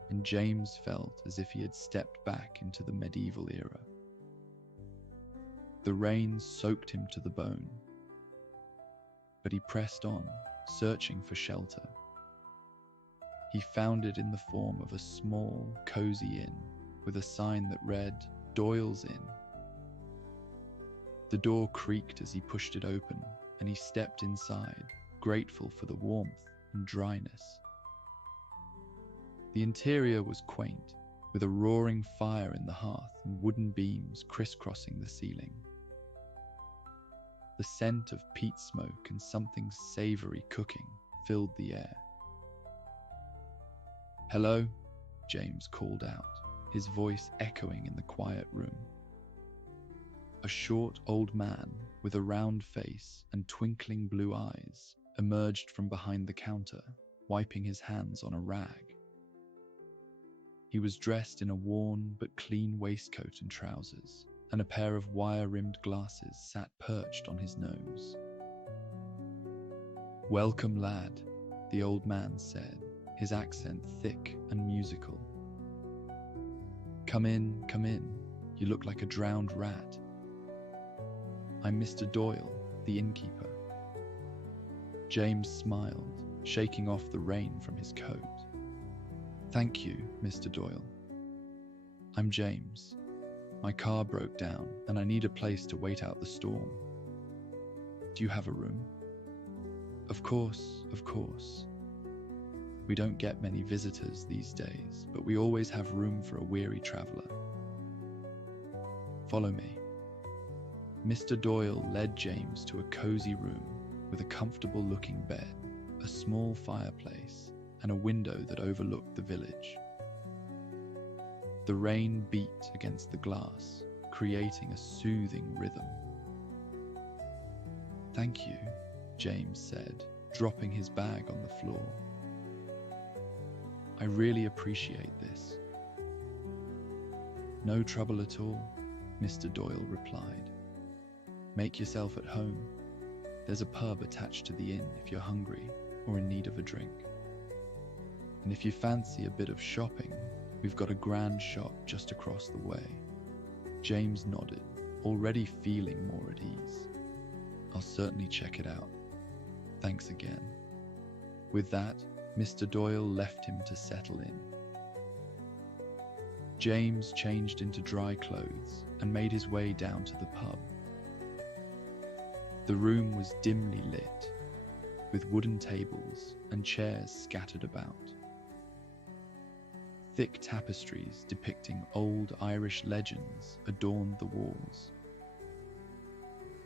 and James felt as if he had stepped back into the medieval era. The rain soaked him to the bone, but he pressed on, searching for shelter. He found it in the form of a small, cozy inn with a sign that read, "Doyle's Inn." The door creaked as he pushed it open, and he stepped inside, grateful for the warmth and dryness. The interior was quaint, with a roaring fire in the hearth and wooden beams crisscrossing the ceiling. The scent of peat smoke and something savory cooking filled the air. "Hello," James called out, his voice echoing in the quiet room. A short old man with a round face and twinkling blue eyes emerged from behind the counter, wiping his hands on a rag. He was dressed in a worn but clean waistcoat and trousers, and a pair of wire-rimmed glasses sat perched on his nose. "Welcome, lad," the old man said, his accent thick and musical. Come in, you look like a drowned rat." "I'm Mr. Doyle, the innkeeper." James smiled, shaking off the rain from his coat. "Thank you, Mr. Doyle. I'm James. My car broke down and I need a place to wait out the storm. Do you have a room?" Of course. We don't get many visitors these days, but we always have room for a weary traveller. Follow me." Mr. Doyle led James to a cozy room with a comfortable-looking bed, a small fireplace, and a window that overlooked the village. The rain beat against the glass, creating a soothing rhythm. "Thank you," James said, dropping his bag on the floor. "I really appreciate this." "No trouble at all," Mr. Doyle replied. "Make yourself at home. There's a pub attached to the inn if you're hungry or in need of a drink. And if you fancy a bit of shopping, we've got a grand shop just across the way." James nodded, already feeling more at ease. "I'll certainly check it out. Thanks again." With that, Mr. Doyle left him to settle in. James changed into dry clothes and made his way down to the pub. The room was dimly lit, with wooden tables and chairs scattered about. Thick tapestries depicting old Irish legends adorned the walls.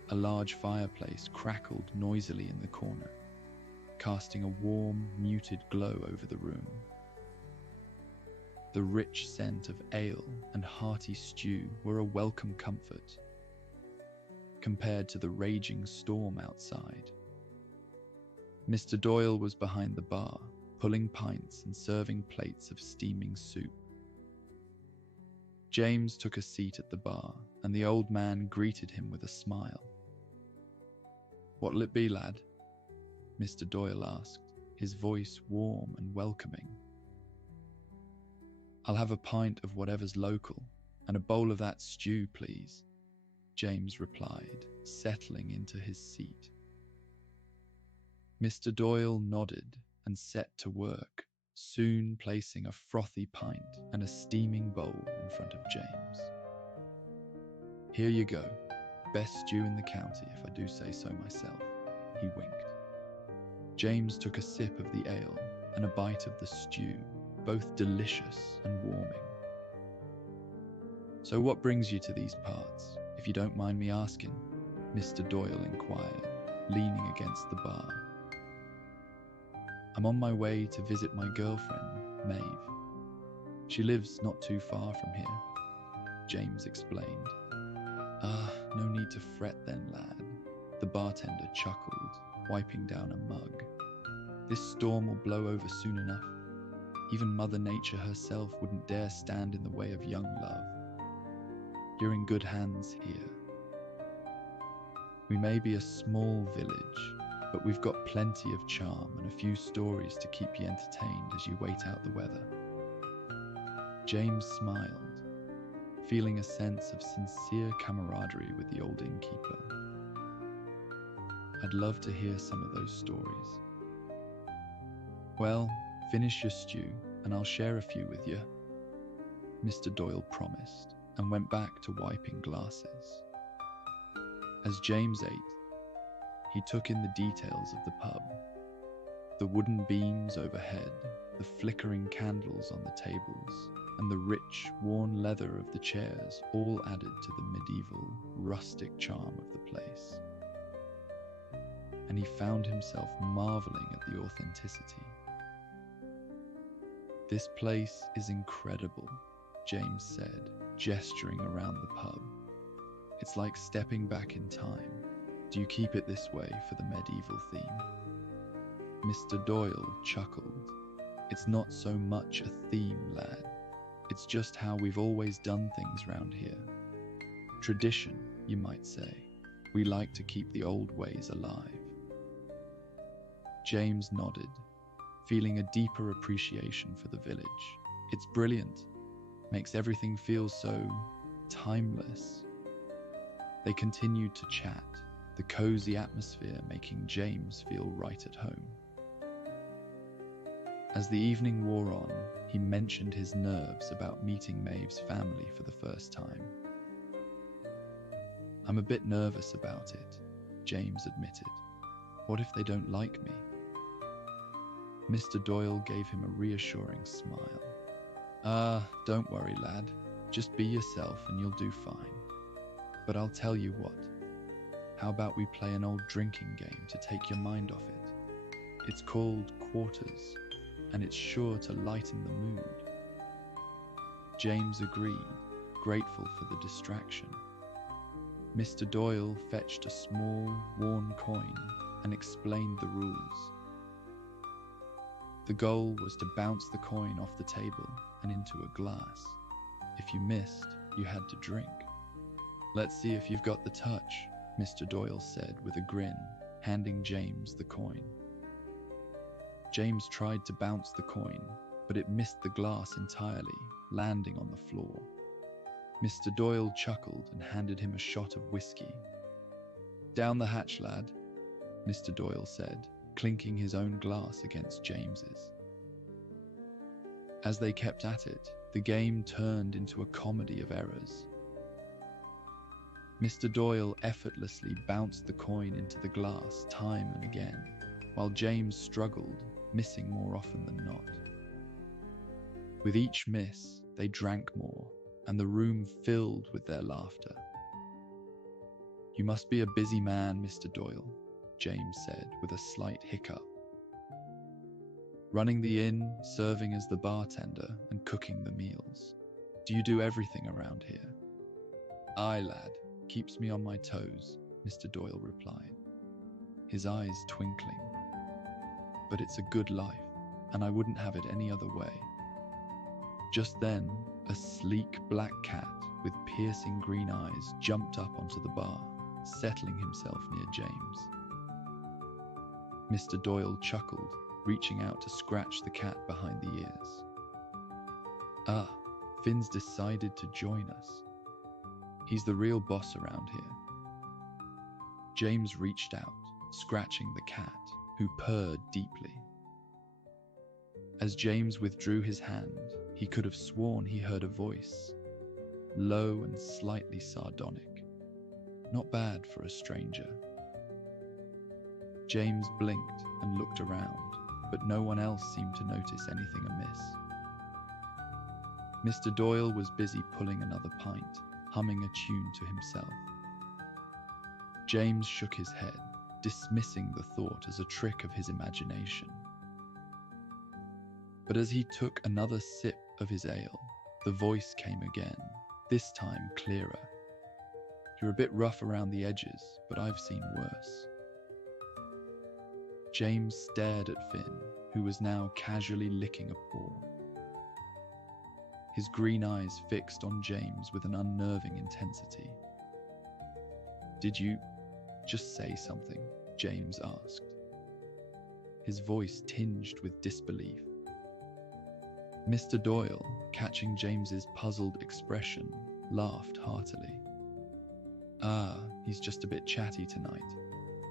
A large fireplace crackled noisily in the corner, casting a warm, muted glow over the room. The rich scent of ale and hearty stew were a welcome comfort, compared to the raging storm outside. Mr. Doyle was behind the bar, pulling pints and serving plates of steaming soup. James took a seat at the bar, and the old man greeted him with a smile. "What'll it be, lad?" Mr. Doyle asked, his voice warm and welcoming. "I'll have a pint of whatever's local, and a bowl of that stew, please," James replied, settling into his seat. Mr. Doyle nodded and set to work, soon placing a frothy pint and a steaming bowl in front of James. "Here you go. Best stew in the county, if I do say so myself," he winked. James took a sip of the ale and a bite of the stew, both delicious and warming. "So what brings you to these parts, if you don't mind me asking?" Mr. Doyle inquired, leaning against the bar. "I'm on my way to visit my girlfriend, Maeve. She lives not too far from here," James explained. "Ah, no need to fret then, lad," the bartender chuckled, wiping down a mug. "This storm will blow over soon enough. Even Mother Nature herself wouldn't dare stand in the way of young love. You're in good hands here. We may be a small village, but we've got plenty of charm and a few stories to keep you entertained as you wait out the weather." James smiled. feeling a sense of sincere camaraderie with the old innkeeper. I'd love to hear some of those stories. Well, finish your stew and I'll share a few with you, Mr. Doyle promised, and went back to wiping glasses. As James ate, he took in the details of the pub. The wooden beams overhead, the flickering candles on the tables, and the rich, worn leather of the chairs all added to the medieval, rustic charm of the place. And he found himself marveling at the authenticity. "This place is incredible," James said, gesturing around the pub. "It's like stepping back in time. Do you keep it this way for the medieval theme?" Mr. Doyle chuckled. "It's not so much a theme, lad. It's just how we've always done things round here. Tradition, you might say. We like to keep the old ways alive." James nodded, feeling a deeper appreciation for the village. "It's brilliant. Makes everything feel so timeless." They continued to chat, the cozy atmosphere making James feel right at home. As the evening wore on, he mentioned his nerves about meeting Maeve's family for the first time. "I'm a bit nervous about it," James admitted. "What if they don't like me?" Mr. Doyle gave him a reassuring smile. Don't worry, lad. Just be yourself and you'll do fine. But I'll tell you what. How about we play an old drinking game to take your mind off it? It's called Quarters, and it's sure to lighten the mood." James agreed, grateful for the distraction. Mr. Doyle fetched a small, worn coin and explained the rules. The goal was to bounce the coin off the table and into a glass. If you missed, you had to drink. "Let's see if you've got the touch," Mr. Doyle said with a grin, handing James the coin. James tried to bounce the coin, but it missed the glass entirely, landing on the floor. Mr. Doyle chuckled and handed him a shot of whiskey. "Down the hatch, lad," Mr. Doyle said, clinking his own glass against James's. As they kept at it, the game turned into a comedy of errors. Mr. Doyle effortlessly bounced the coin into the glass time and again, while James struggled, missing more often than not. With each miss, they drank more, and the room filled with their laughter. "You must be a busy man, Mr. Doyle," James said with a slight hiccup. "Running the inn, serving as the bartender, and cooking the meals. Do you do everything around here?" "Aye, lad. Keeps me on my toes," Mr. Doyle replied, his eyes twinkling. "But it's a good life, and I wouldn't have it any other way." Just then, a sleek black cat with piercing green eyes jumped up onto the bar, settling himself near James. Mr. Doyle chuckled, reaching out to scratch the cat behind the ears. "Ah, Finn's decided to join us. He's the real boss around here." James reached out, scratching the cat, who purred deeply. As James withdrew his hand, he could have sworn he heard a voice, low and slightly sardonic. Not bad for a stranger. James blinked and looked around, but no one else seemed to notice anything amiss. Mr. Doyle was busy pulling another pint, humming a tune to himself. James shook his head, dismissing the thought as a trick of his imagination. But as he took another sip of his ale, the voice came again, this time clearer. "You're a bit rough around the edges, but I've seen worse." James stared at Finn, who was now casually licking a paw. His green eyes fixed on James with an unnerving intensity. "Did you just say something?" James asked, his voice tinged with disbelief. Mr. Doyle, catching James's puzzled expression, laughed heartily. "Ah, he's just a bit chatty tonight.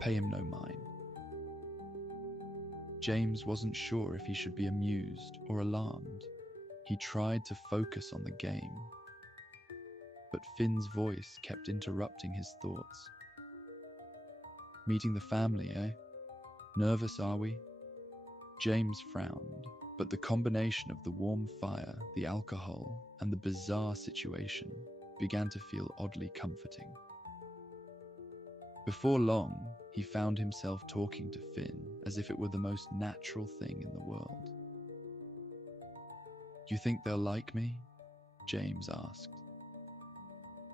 Pay him no mind." James wasn't sure if he should be amused or alarmed. He tried to focus on the game, but Finn's voice kept interrupting his thoughts. "Meeting the family, eh? Nervous, are we?" James frowned, but the combination of the warm fire, the alcohol, and the bizarre situation began to feel oddly comforting. Before long, he found himself talking to Finn as if it were the most natural thing in the world. "You think they'll like me?" James asked,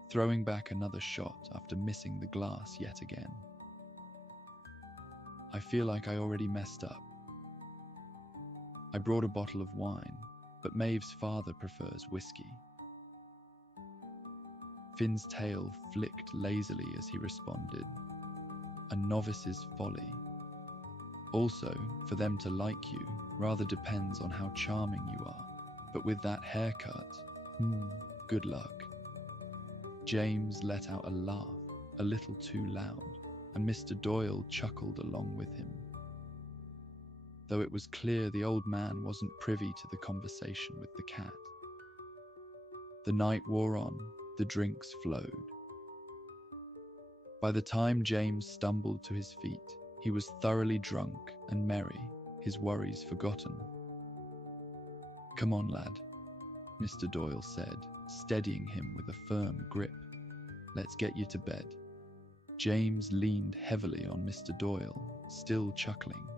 throwing back another shot after missing the glass yet again. "I feel like I already messed up. I brought a bottle of wine, but Maeve's father prefers whiskey." Finn's tail flicked lazily as he responded, "A novice's folly. Also, for them to like you rather depends on how charming you are, but with that haircut, good luck." James let out a laugh, a little too loud, and Mr. Doyle chuckled along with him, though it was clear the old man wasn't privy to the conversation with the cat. The night wore on, the drinks flowed. By the time James stumbled to his feet, he was thoroughly drunk and merry, his worries forgotten. "Come on, lad," Mr. Doyle said, steadying him with a firm grip. "Let's get you to bed." James leaned heavily on Mr. Doyle, still chuckling.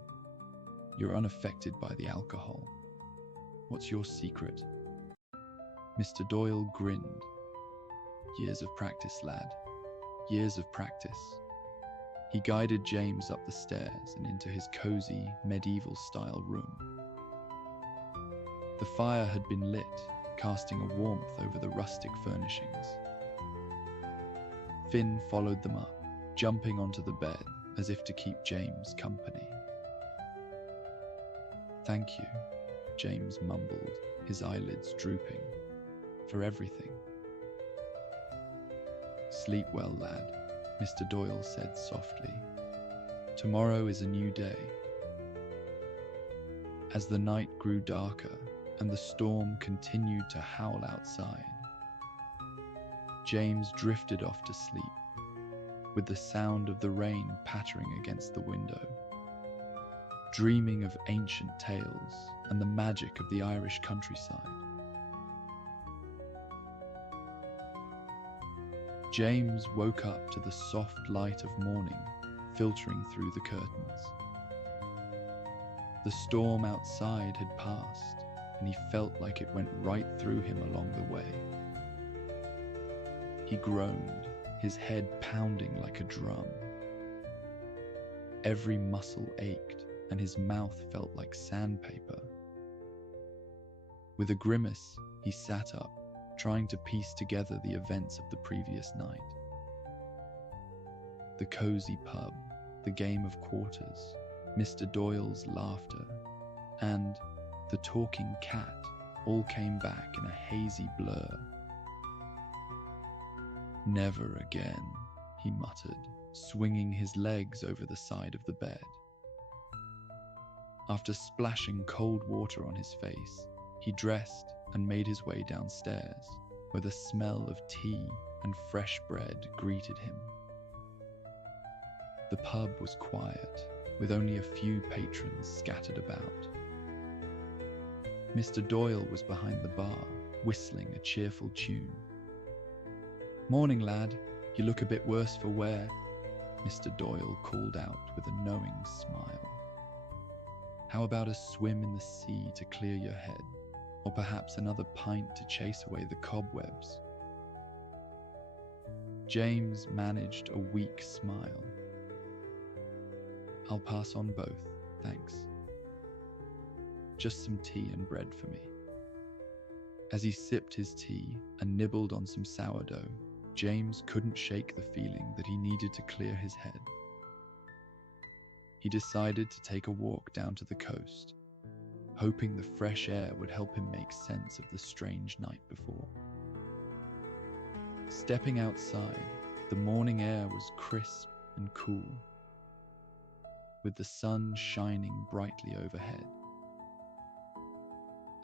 "You're unaffected by the alcohol. What's your secret?" Mr. Doyle grinned. "Years of practice, lad. Years of practice." He guided James up the stairs and into his cozy, medieval-style room. The fire had been lit, casting a warmth over the rustic furnishings. Finn followed them up, jumping onto the bed as if to keep James company. "Thank you," James mumbled, his eyelids drooping, "for everything." "Sleep well, lad," Mr. Doyle said softly. "Tomorrow is a new day." As the night grew darker and the storm continued to howl outside, James drifted off to sleep, with the sound of the rain pattering against the window, dreaming of ancient tales and the magic of the Irish countryside. James woke up to the soft light of morning filtering through the curtains. The storm outside had passed, and he felt like it went right through him along the way. He groaned, his head pounding like a drum. Every muscle ached, and his mouth felt like sandpaper. With a grimace, he sat up, trying to piece together the events of the previous night. The cozy pub, the game of quarters, Mr. Doyle's laughter, and the talking cat all came back in a hazy blur. "Never again," he muttered, swinging his legs over the side of the bed. After splashing cold water on his face, he dressed and made his way downstairs, where the smell of tea and fresh bread greeted him. The pub was quiet, with only a few patrons scattered about. Mr. Doyle was behind the bar, whistling a cheerful tune. "Morning, lad. You look a bit worse for wear," Mr. Doyle called out with a knowing smile. "How about a swim in the sea to clear your head? Or perhaps another pint to chase away the cobwebs?" James managed a weak smile. "I'll pass on both, thanks. Just some tea and bread for me." As he sipped his tea and nibbled on some sourdough, James couldn't shake the feeling that he needed to clear his head. He decided to take a walk down to the coast, hoping the fresh air would help him make sense of the strange night before. Stepping outside, the morning air was crisp and cool, with the sun shining brightly overhead.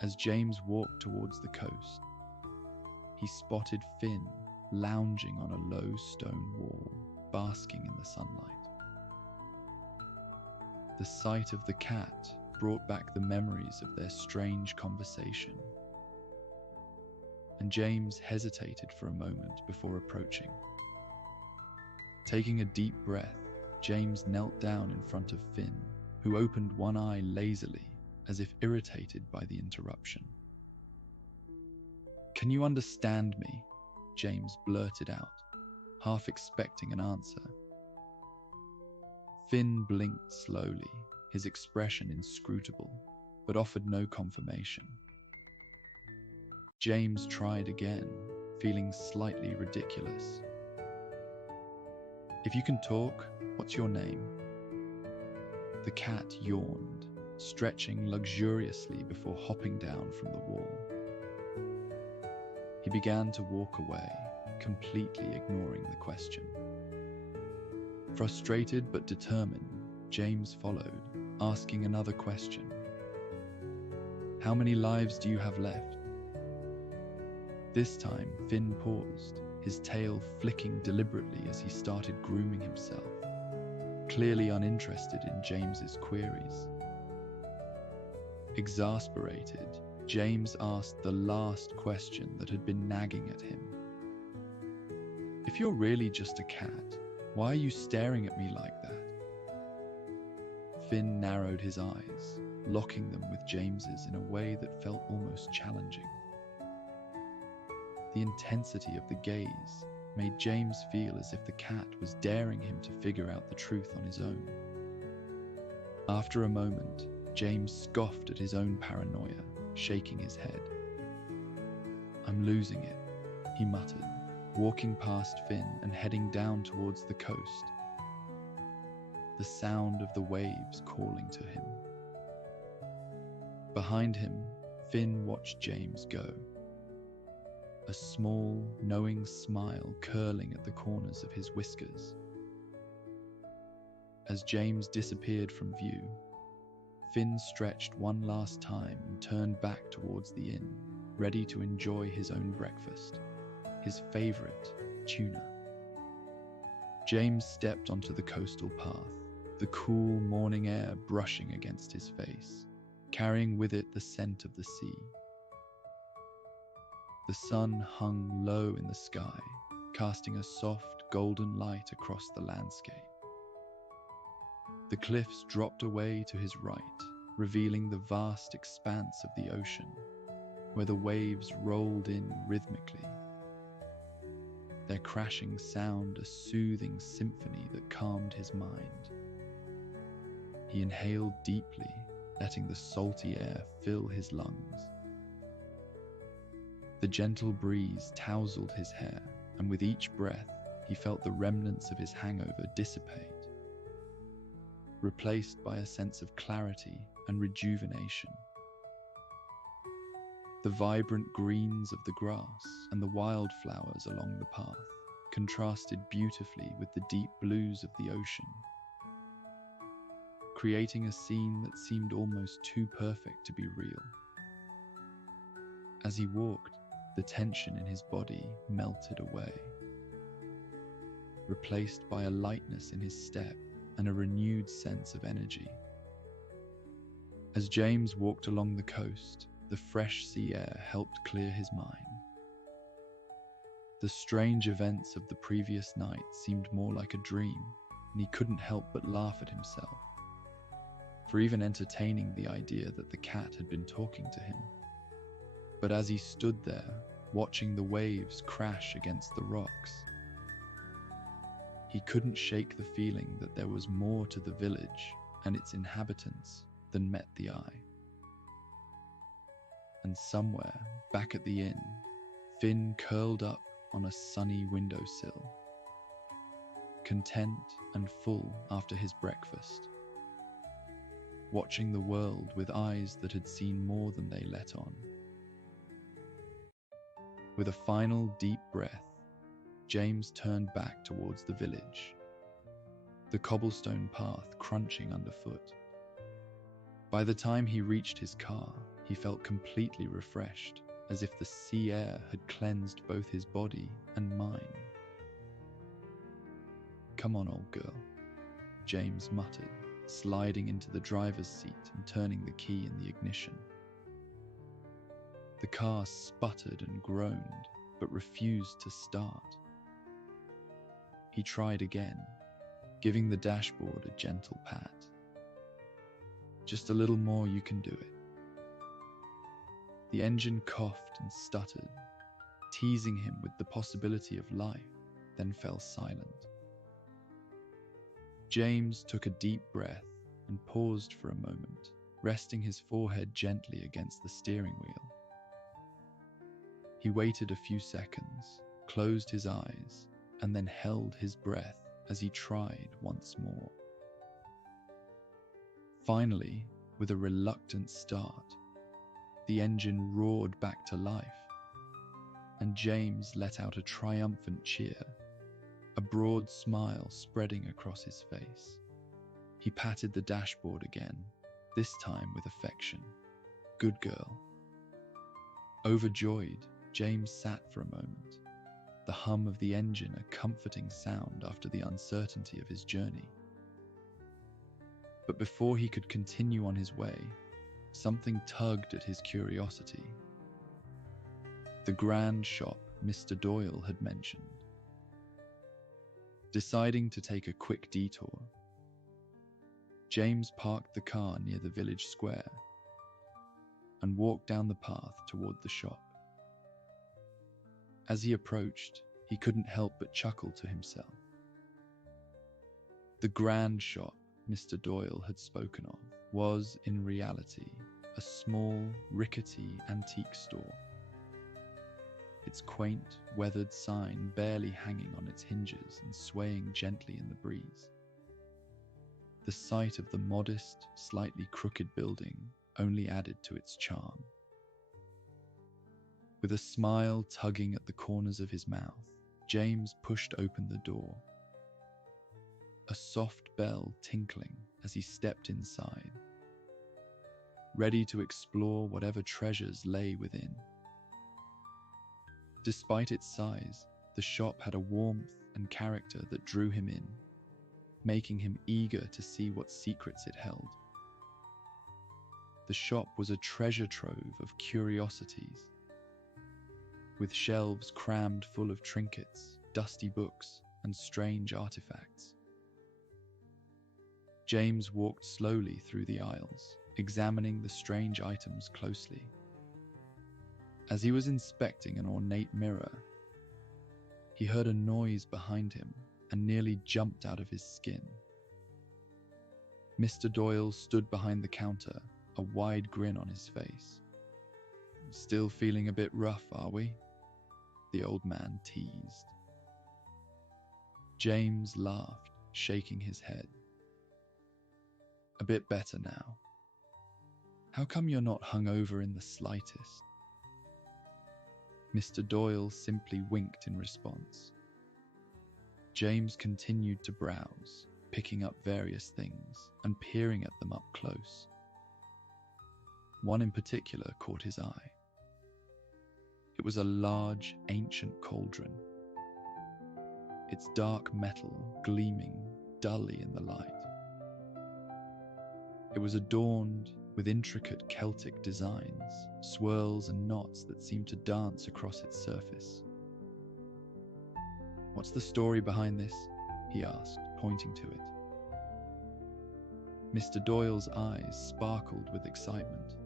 As James walked towards the coast, he spotted Finn lounging on a low stone wall, basking in the sunlight. The sight of the cat brought back the memories of their strange conversation, and James hesitated for a moment before approaching. Taking a deep breath, James knelt down in front of Finn, who opened one eye lazily, as if irritated by the interruption. "Can you understand me?" James blurted out, half expecting an answer. Finn blinked slowly, his expression inscrutable, but offered no confirmation. James tried again, feeling slightly ridiculous. "If you can talk, what's your name?" The cat yawned, stretching luxuriously before hopping down from the wall. He began to walk away, completely ignoring the question. Frustrated but determined, James followed, asking another question. "How many lives do you have left?" This time, Finn paused, his tail flicking deliberately as he started grooming himself, clearly uninterested in James's queries. Exasperated, James asked the last question that had been nagging at him. "If you're really just a cat, why are you staring at me like that?" Finn narrowed his eyes, locking them with James's in a way that felt almost challenging. The intensity of the gaze made James feel as if the cat was daring him to figure out the truth on his own. After a moment, James scoffed at his own paranoia, shaking his head. "I'm losing it," he muttered, walking past Finn and heading down towards the coast, the sound of the waves calling to him. Behind him, Finn watched James go, a small, knowing smile curling at the corners of his whiskers. As James disappeared from view, Finn stretched one last time and turned back towards the inn, ready to enjoy his own breakfast, his favorite tuna. James stepped onto the coastal path, the cool morning air brushing against his face, carrying with it the scent of the sea. The sun hung low in the sky, casting a soft golden light across the landscape. The cliffs dropped away to his right, revealing the vast expanse of the ocean, where the waves rolled in rhythmically, their crashing sound a soothing symphony that calmed his mind. He inhaled deeply, letting the salty air fill his lungs. The gentle breeze tousled his hair, and with each breath, he felt the remnants of his hangover dissipate, replaced by a sense of clarity and rejuvenation. The vibrant greens of the grass and the wildflowers along the path contrasted beautifully with the deep blues of the ocean, creating a scene that seemed almost too perfect to be real. As he walked, the tension in his body melted away, replaced by a lightness in his step and a renewed sense of energy. As James walked along the coast, the fresh sea air helped clear his mind. The strange events of the previous night seemed more like a dream, and he couldn't help but laugh at himself for even entertaining the idea that the cat had been talking to him. But as he stood there, watching the waves crash against the rocks, he couldn't shake the feeling that there was more to the village and its inhabitants than met the eye. And somewhere, back at the inn, Finn curled up on a sunny windowsill, content and full after his breakfast, watching the world with eyes that had seen more than they let on. With a final deep breath, James turned back towards the village, the cobblestone path crunching underfoot. By the time he reached his car, he felt completely refreshed, as if the sea air had cleansed both his body and mind. "Come on, old girl," James muttered, sliding into the driver's seat and turning the key in the ignition. The car sputtered and groaned, but refused to start. He tried again, giving the dashboard a gentle pat. "Just a little more, you can do it." The engine coughed and stuttered, teasing him with the possibility of life, then fell silent. James took a deep breath and paused for a moment, resting his forehead gently against the steering wheel. He waited a few seconds, closed his eyes, and then held his breath as he tried once more. Finally, with a reluctant start, the engine roared back to life, and James let out a triumphant cheer, a broad smile spreading across his face. He patted the dashboard again, this time with affection. "Good girl." Overjoyed, James sat for a moment, the hum of the engine a comforting sound after the uncertainty of his journey. But before he could continue on his way, something tugged at his curiosity. The grand shop Mr. Doyle had mentioned. Deciding to take a quick detour, James parked the car near the village square and walked down the path toward the shop. As he approached, he couldn't help but chuckle to himself. The grand shop Mr. Doyle had spoken of was, in reality, a small, rickety antique store, its quaint, weathered sign barely hanging on its hinges and swaying gently in the breeze. The sight of the modest, slightly crooked building only added to its charm. With a smile tugging at the corners of his mouth, James pushed open the door, a soft bell tinkling as he stepped inside, ready to explore whatever treasures lay within. Despite its size, the shop had a warmth and character that drew him in, making him eager to see what secrets it held. The shop was a treasure trove of curiosities, with shelves crammed full of trinkets, dusty books, and strange artifacts. James walked slowly through the aisles, examining the strange items closely. As he was inspecting an ornate mirror, he heard a noise behind him and nearly jumped out of his skin. Mr. Doyle stood behind the counter, a wide grin on his face. "Still feeling a bit rough, are we?" the old man teased. James laughed, shaking his head. "A bit better now. How come you're not hungover in the slightest?" Mr. Doyle simply winked in response. James continued to browse, picking up various things and peering at them up close. One in particular caught his eye. It was a large, ancient cauldron, its dark metal gleaming dully in the light. It was adorned with intricate Celtic designs, swirls and knots that seemed to dance across its surface. "What's the story behind this?" he asked, pointing to it. Mr. Doyle's eyes sparkled with excitement.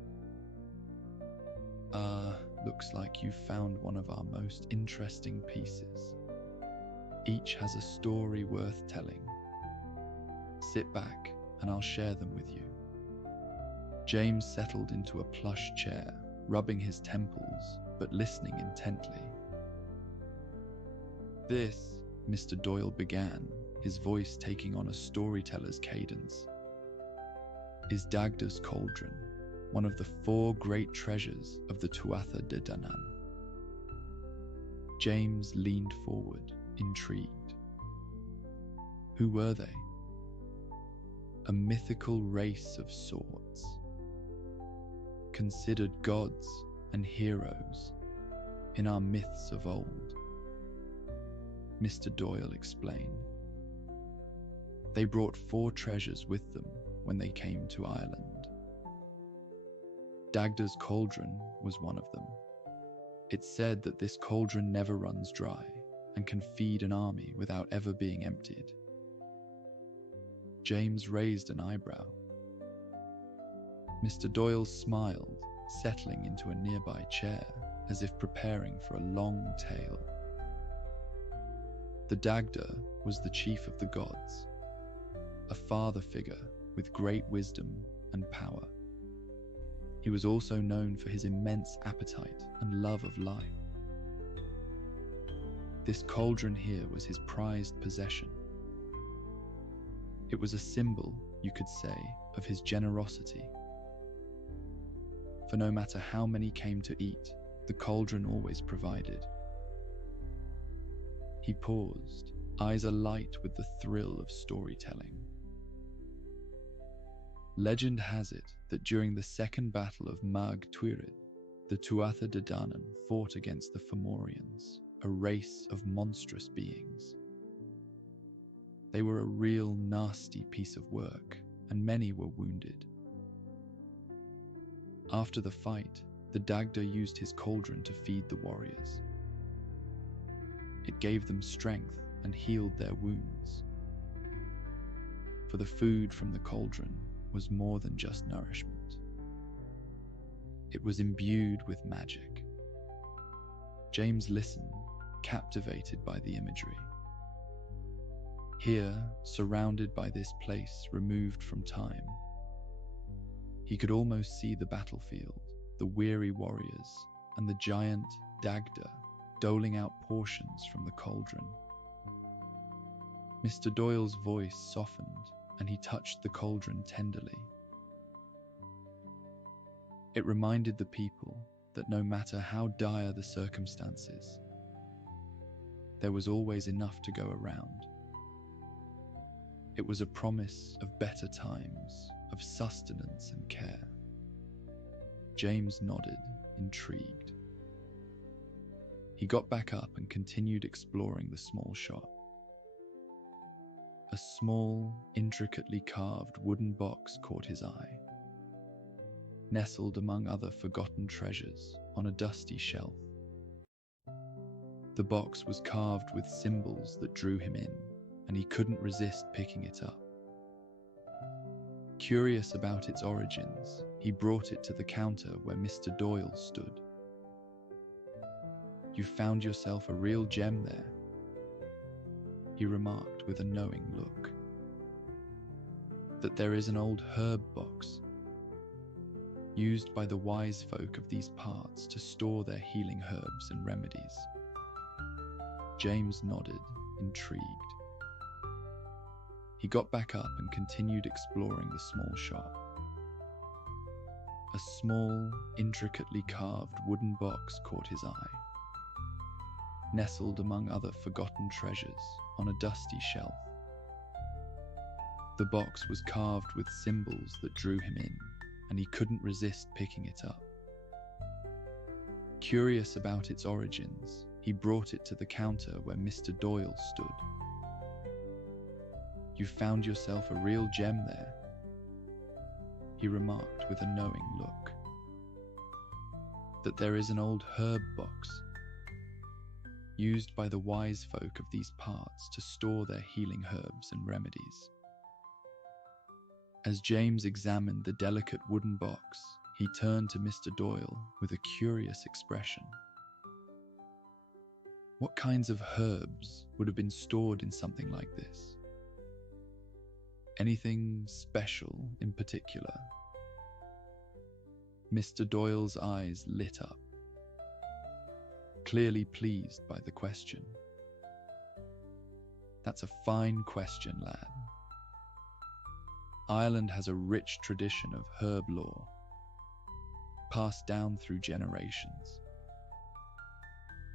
Looks like you found one of our most interesting pieces. Each has a story worth telling. Sit back and I'll share them with you." James settled into a plush chair, rubbing his temples, but listening intently. "This," Mr. Doyle began, his voice taking on a storyteller's cadence, "is Dagda's cauldron, one of the 4 great treasures of the Tuatha De Danann." James leaned forward, intrigued. Who were they? A mythical race of sorts, considered gods and heroes in our myths of old. Mr. Doyle explained. They brought 4 treasures with them when they came to Ireland. Dagda's cauldron was one of them. It's said that this cauldron never runs dry and can feed an army without ever being emptied. James raised an eyebrow. Mr. Doyle smiled, settling into a nearby chair as if preparing for a long tale. The Dagda was the chief of the gods, a father figure with great wisdom and power. He was also known for his immense appetite and love of life. This cauldron here was his prized possession. It was a symbol, you could say, of his generosity. For no matter how many came to eat, the cauldron always provided. He paused, eyes alight with the thrill of storytelling. Legend has it that during the Second Battle of Mag Tuired, the Tuatha De Danann fought against the Fomorians, a race of monstrous beings. They were a real nasty piece of work, and many were wounded. After the fight, the Dagda used his cauldron to feed the warriors. It gave them strength and healed their wounds. For the food from the cauldron was more than just nourishment. It was imbued with magic. James listened, captivated by the imagery. Here, surrounded by this place removed from time, he could almost see the battlefield, the weary warriors, and the giant Dagda doling out portions from the cauldron. Mr. Doyle's voice softened, and he touched the cauldron tenderly. It reminded the people that no matter how dire the circumstances, there was always enough to go around. It was a promise of better times, of sustenance and care. James nodded, intrigued. He got back up and continued exploring the small shop. A small, intricately carved wooden box caught his eye. Nestled among other forgotten treasures on a dusty shelf. The box was carved with symbols that drew him in, and he couldn't resist picking it up. Curious about its origins, he brought it to the counter where Mr. Doyle stood. "You found yourself a real gem there," he remarked with a knowing look. "That there is an old herb box, used by the wise folk of these parts to store their healing herbs and remedies." James nodded, intrigued. He got back up and continued exploring the small shop. A small, intricately carved wooden box caught his eye. Nestled among other forgotten treasures on a dusty shelf. The box was carved with symbols that drew him in, and he couldn't resist picking it up. Curious about its origins, he brought it to the counter where Mr. Doyle stood. "You found yourself a real gem there," he remarked with a knowing look. "That there is an old herb box, used by the wise folk of these parts to store their healing herbs and remedies." As James examined the delicate wooden box, he turned to Mr. Doyle with a curious expression. What kinds of herbs would have been stored in something like this? Anything special in particular? Mr. Doyle's eyes lit up, clearly pleased by the question. "That's a fine question, lad. Ireland has a rich tradition of herb lore, passed down through generations.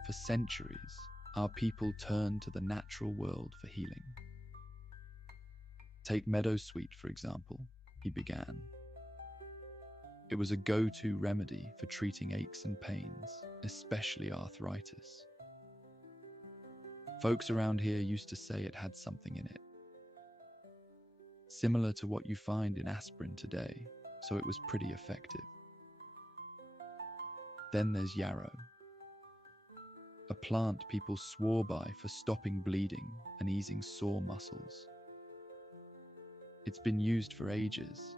For centuries, our people turned to the natural world for healing. Take meadowsweet, for example, he began. It was a go-to remedy for treating aches and pains, especially arthritis. Folks around here used to say it had something in it, similar to what you find in aspirin today, so it was pretty effective. Then there's yarrow, a plant people swore by for stopping bleeding and easing sore muscles. It's been used for ages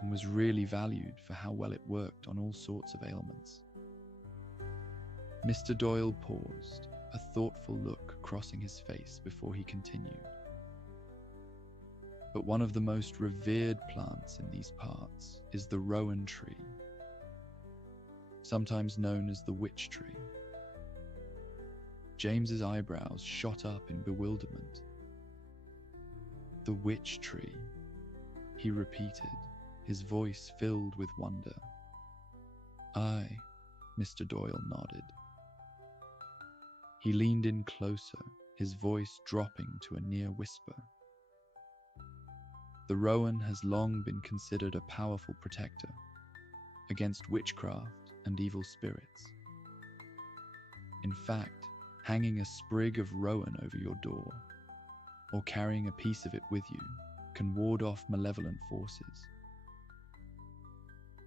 and was really valued for how well it worked on all sorts of ailments. Mr. Doyle paused, a thoughtful look crossing his face before he continued. But one of the most revered plants in these parts is the rowan tree, sometimes known as the witch tree. James's eyebrows shot up in bewilderment. The witch tree, he repeated, his voice filled with wonder. Aye, Mr. Doyle nodded. He leaned in closer, his voice dropping to a near whisper. The rowan has long been considered a powerful protector against witchcraft and evil spirits. In fact, hanging a sprig of rowan over your door, or carrying a piece of it with you, can ward off malevolent forces.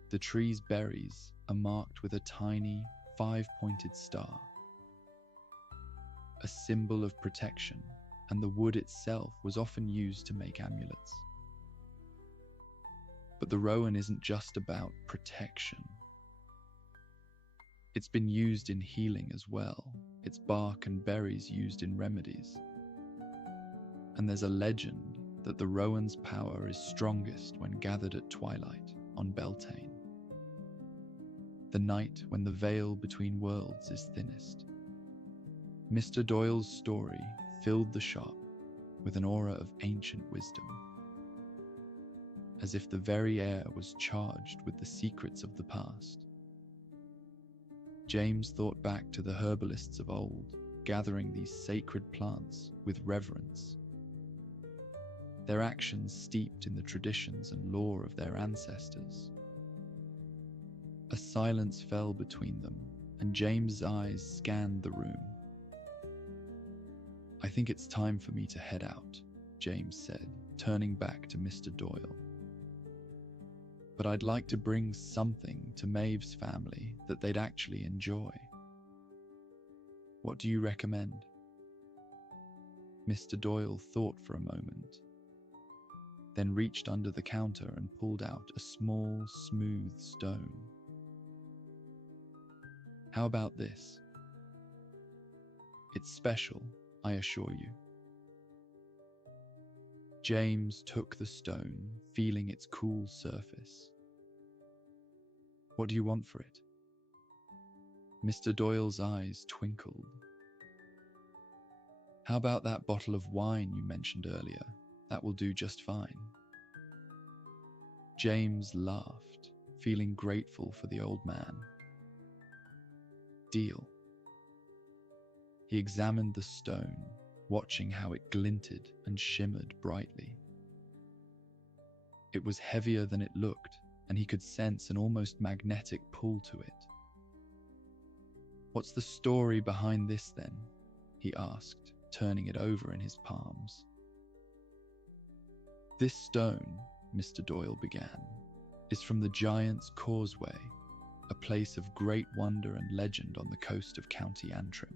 The tree's berries are marked with a tiny, 5-pointed star, a symbol of protection, and the wood itself was often used to make amulets. But the rowan isn't just about protection. It's been used in healing as well, its bark and berries used in remedies. And there's a legend that the rowan's power is strongest when gathered at twilight on Beltane, the night when the veil between worlds is thinnest. Mr. Doyle's story filled the shop with an aura of ancient wisdom, as if the very air was charged with the secrets of the past. James thought back to the herbalists of old, gathering these sacred plants with reverence, their actions steeped in the traditions and lore of their ancestors. A silence fell between them, and James's eyes scanned the room. I think it's time for me to head out, James said, turning back to Mr. Doyle. But I'd like to bring something to Maeve's family that they'd actually enjoy. What do you recommend? Mr. Doyle thought for a moment, then reached under the counter and pulled out a small, smooth stone. How about this? It's special, I assure you. James took the stone, feeling its cool surface. What do you want for it? Mr. Doyle's eyes twinkled. How about that bottle of wine you mentioned earlier? That will do just fine. James laughed, feeling grateful for the old man. Deal. He examined the stone, watching how it glinted and shimmered brightly. It was heavier than it looked, and he could sense an almost magnetic pull to it. What's the story behind this then? He asked, turning it over in his palms. This stone, Mr. Doyle began, is from the Giant's Causeway, a place of great wonder and legend on the coast of County Antrim.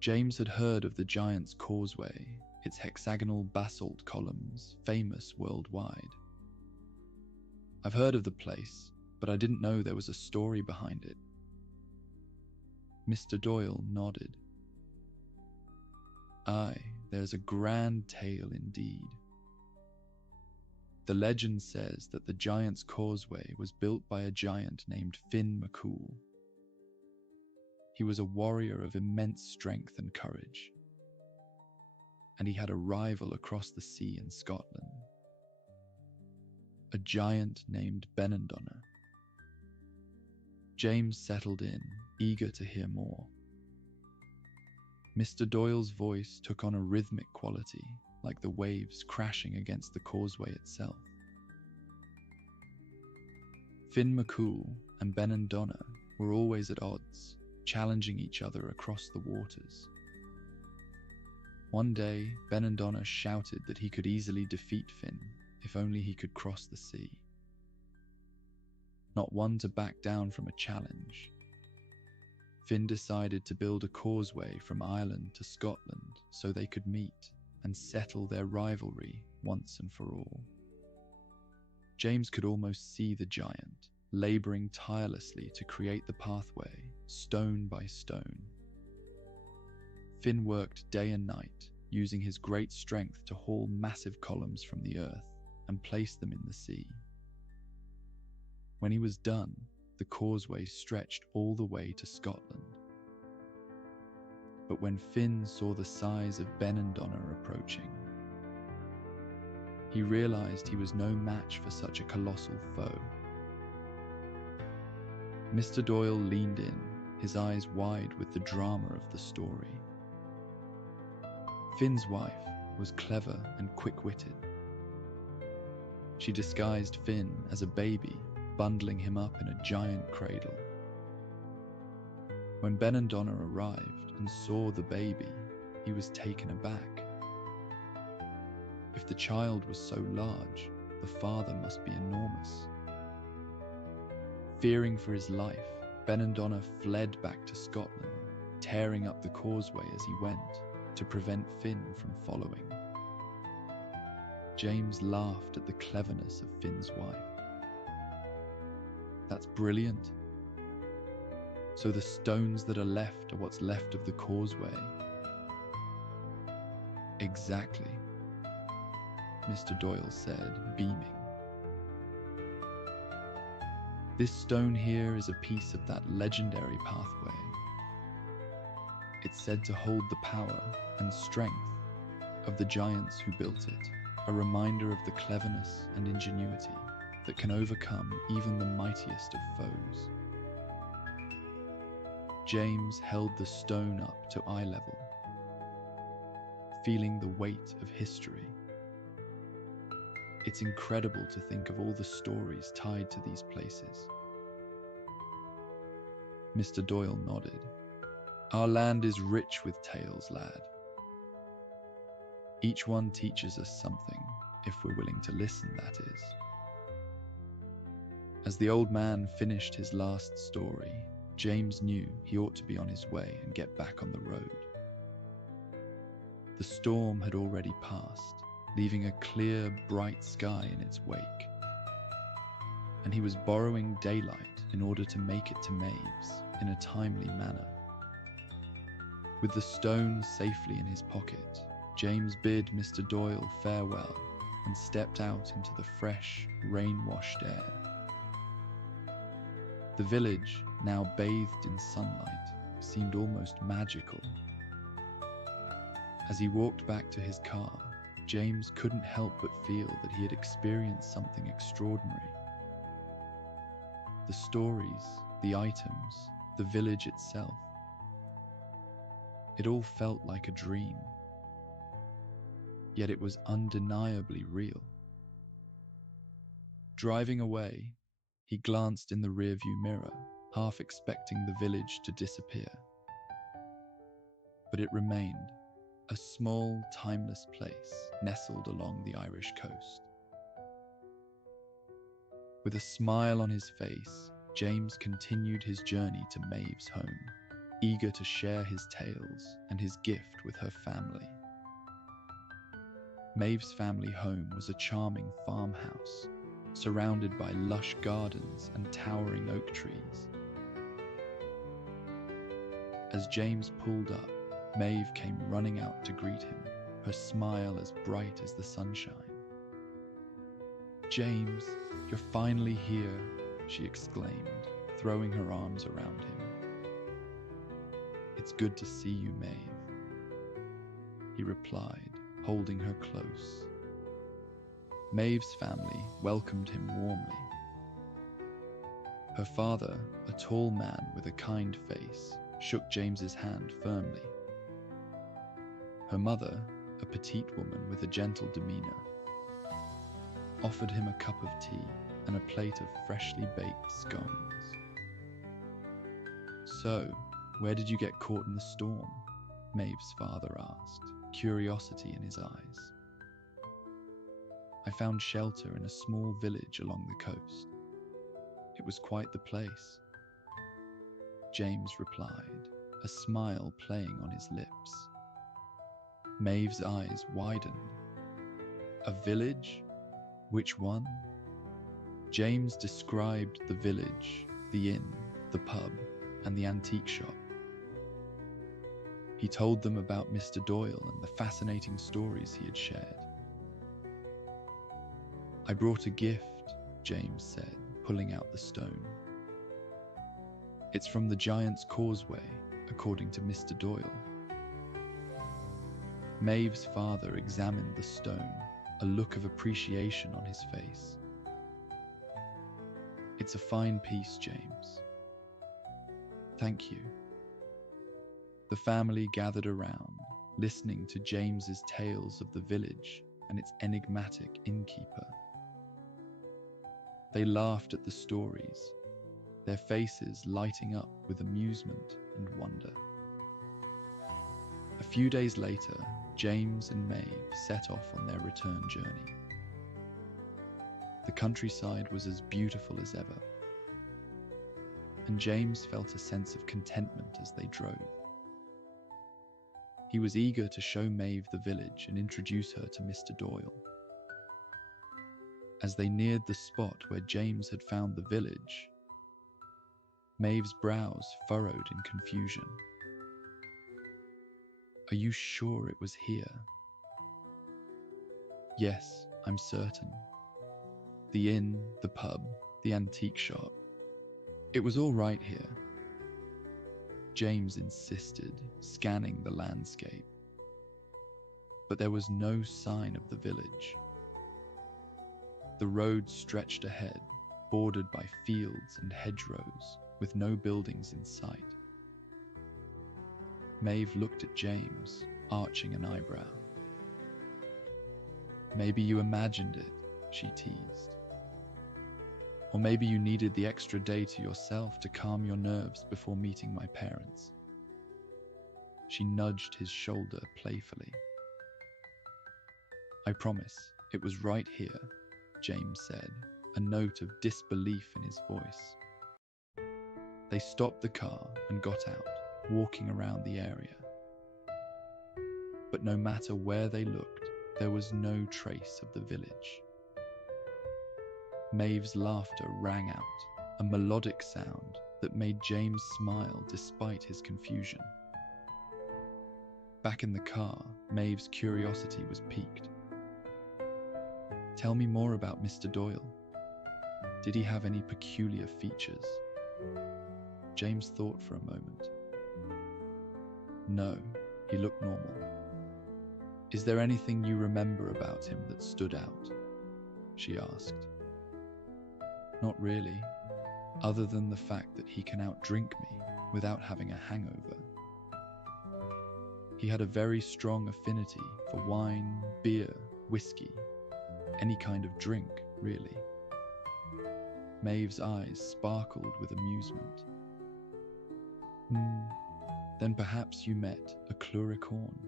James had heard of the Giant's Causeway, its hexagonal basalt columns, famous worldwide. I've heard of the place, but I didn't know there was a story behind it. Mr. Doyle nodded. Aye, there's a grand tale indeed. The legend says that the Giant's Causeway was built by a giant named Finn McCool. He was a warrior of immense strength and courage, and he had a rival across the sea in Scotland, a giant named Benandonner. James settled in, eager to hear more. Mr. Doyle's voice took on a rhythmic quality, like the waves crashing against the causeway itself. Finn McCool and Ben and Donna were always at odds, challenging each other across the waters. One day, Ben and Donna shouted that he could easily defeat Finn if only he could cross the sea. Not one to back down from a challenge, Finn decided to build a causeway from Ireland to Scotland so they could meet and settle their rivalry once and for all. James could almost see the giant, laboring tirelessly to create the pathway, stone by stone. Finn worked day and night, using his great strength to haul massive columns from the earth and place them in the sea. When he was done, the causeway stretched all the way to Scotland. But when Finn saw the size of Ben and Donna approaching, he realized he was no match for such a colossal foe. Mr. Doyle leaned in, his eyes wide with the drama of the story. Finn's wife was clever and quick-witted. She disguised Finn as a baby, bundling him up in a giant cradle. When Ben and Donna arrived and saw the baby, he was taken aback. If the child was so large, the father must be enormous. Fearing for his life, Ben and Donna fled back to Scotland, tearing up the causeway as he went to prevent Finn from following. James laughed at the cleverness of Finn's wife. That's brilliant. So the stones that are left are what's left of the causeway. Exactly, Mr. Doyle said, beaming. This stone here is a piece of that legendary pathway. It's said to hold the power and strength of the giants who built it, a reminder of the cleverness and ingenuity that can overcome even the mightiest of foes. James held the stone up to eye level, feeling the weight of history. It's incredible to think of all the stories tied to these places. Mr. Doyle nodded. Our land is rich with tales, lad. Each one teaches us something, if we're willing to listen, that is. As the old man finished his last story, James knew he ought to be on his way and get back on the road. The storm had already passed, leaving a clear, bright sky in its wake. And he was borrowing daylight in order to make it to Maeve's in a timely manner. With the stone safely in his pocket, James bid Mr. Doyle farewell and stepped out into the fresh, rain-washed air. The village, now bathed in sunlight, seemed almost magical. As he walked back to his car, James couldn't help but feel that he had experienced something extraordinary. The stories, the items, the village itself. It all felt like a dream. Yet it was undeniably real. Driving away, he glanced in the rearview mirror, half expecting the village to disappear. But it remained, a small, timeless place nestled along the Irish coast. With a smile on his face, James continued his journey to Maeve's home, eager to share his tales and his gift with her family. Maeve's family home was a charming farmhouse, surrounded by lush gardens and towering oak trees. As James pulled up, Maeve came running out to greet him, her smile as bright as the sunshine. "James, you're finally here," she exclaimed, throwing her arms around him. "It's good to see you, Maeve," he replied, holding her close. Maeve's family welcomed him warmly. Her father, a tall man with a kind face, shook James's hand firmly. Her mother, a petite woman with a gentle demeanor, offered him a cup of tea and a plate of freshly baked scones. "So, where did you get caught in the storm?" Maeve's father asked, curiosity in his eyes. "I found shelter in a small village along the coast. It was quite the place," James replied, a smile playing on his lips. Maeve's eyes widened. "A village? Which one?" James described the village, the inn, the pub, and the antique shop. He told them about Mr. Doyle and the fascinating stories he had shared. "I brought a gift," James said, pulling out the stone. "It's from the Giant's Causeway, according to Mr. Doyle." Maeve's father examined the stone, a look of appreciation on his face. "It's a fine piece, James." "Thank you." The family gathered around, listening to James's tales of the village and its enigmatic innkeeper. They laughed at the stories, their faces lighting up with amusement and wonder. A few days later, James and Maeve set off on their return journey. The countryside was as beautiful as ever, and James felt a sense of contentment as they drove. He was eager to show Maeve the village and introduce her to Mr. Doyle. As they neared the spot where James had found the village, Maeve's brows furrowed in confusion. "Are you sure it was here?" "Yes, I'm certain. The inn, the pub, the antique shop. It was all right here," James insisted, scanning the landscape. But there was no sign of the village. The road stretched ahead, bordered by fields and hedgerows, with no buildings in sight. Maeve looked at James, arching an eyebrow. "Maybe you imagined it," she teased. "Or maybe you needed the extra day to yourself to calm your nerves before meeting my parents." She nudged his shoulder playfully. "I promise, it was right here," James said, a note of disbelief in his voice. They stopped the car and got out, walking around the area. But no matter where they looked, there was no trace of the village. Maeve's laughter rang out, a melodic sound that made James smile despite his confusion. Back in the car, Maeve's curiosity was piqued. "Tell me more about Mr. Doyle. Did he have any peculiar features?" James thought for a moment. "No, he looked normal." "Is there anything you remember about him that stood out?" she asked. "Not really, other than the fact that he can outdrink me without having a hangover. He had a very strong affinity for wine, beer, whiskey, any kind of drink, really." Maeve's eyes sparkled with amusement. Then perhaps you met a cluricorn.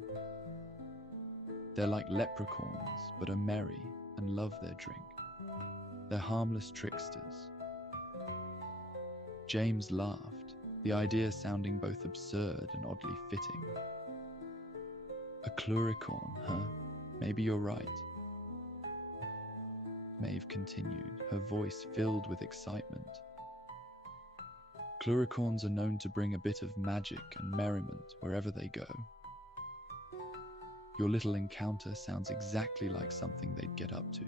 They're like leprechauns, but are merry and love their drink. They're harmless tricksters." James laughed, the idea sounding both absurd and oddly fitting. "A cluricorn, huh? Maybe you're right." Maeve continued, her voice filled with excitement. "Cluricorns are known to bring a bit of magic and merriment wherever they go. Your little encounter sounds exactly like something they'd get up to."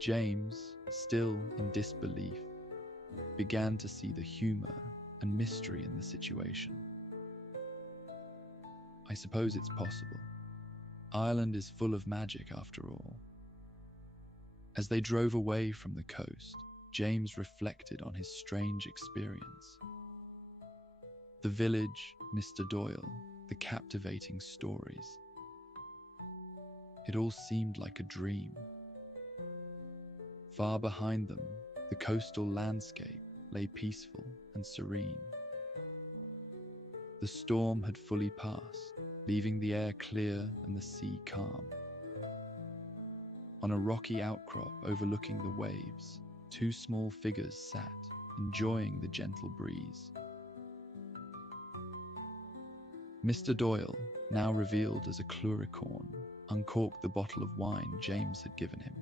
James, still in disbelief, began to see the humor and mystery in the situation. "I suppose it's possible. Ireland is full of magic after all." As they drove away from the coast, James reflected on his strange experience. The village, Mr. Doyle, the captivating stories. It all seemed like a dream. Far behind them, the coastal landscape lay peaceful and serene. The storm had fully passed, leaving the air clear and the sea calm. On a rocky outcrop overlooking the waves, two small figures sat, enjoying the gentle breeze. Mr. Doyle, now revealed as a cluricorn, uncorked the bottle of wine James had given him.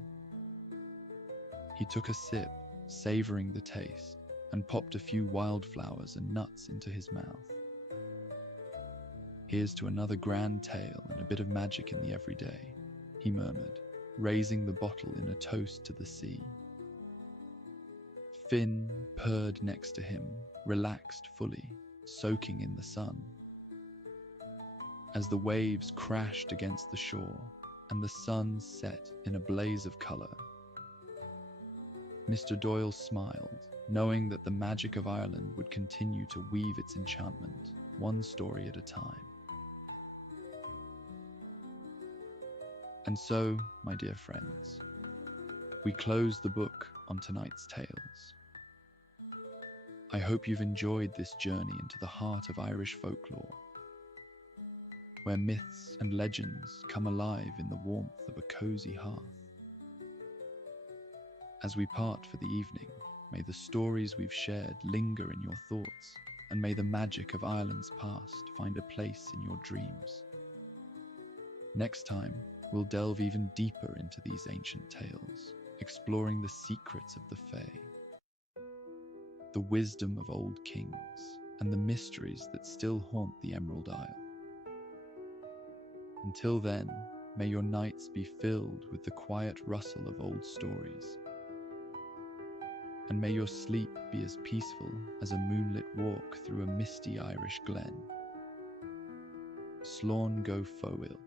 He took a sip, savoring the taste, and popped a few wildflowers and nuts into his mouth. "Here's to another grand tale and a bit of magic in the everyday," he murmured, raising the bottle in a toast to the sea. Finn purred next to him, relaxed fully, soaking in the sun. As the waves crashed against the shore and the sun set in a blaze of colour, Mr. Doyle smiled, knowing that the magic of Ireland would continue to weave its enchantment, one story at a time. And so, my dear friends, we close the book on tonight's tales. I hope you've enjoyed this journey into the heart of Irish folklore, where myths and legends come alive in the warmth of a cozy hearth. As we part for the evening, may the stories we've shared linger in your thoughts, and may the magic of Ireland's past find a place in your dreams. Next time, we'll delve even deeper into these ancient tales, exploring the secrets of the Fae, the wisdom of old kings, and the mysteries that still haunt the Emerald Isle. Until then, may your nights be filled with the quiet rustle of old stories, and may your sleep be as peaceful as a moonlit walk through a misty Irish glen. Slán go fóill.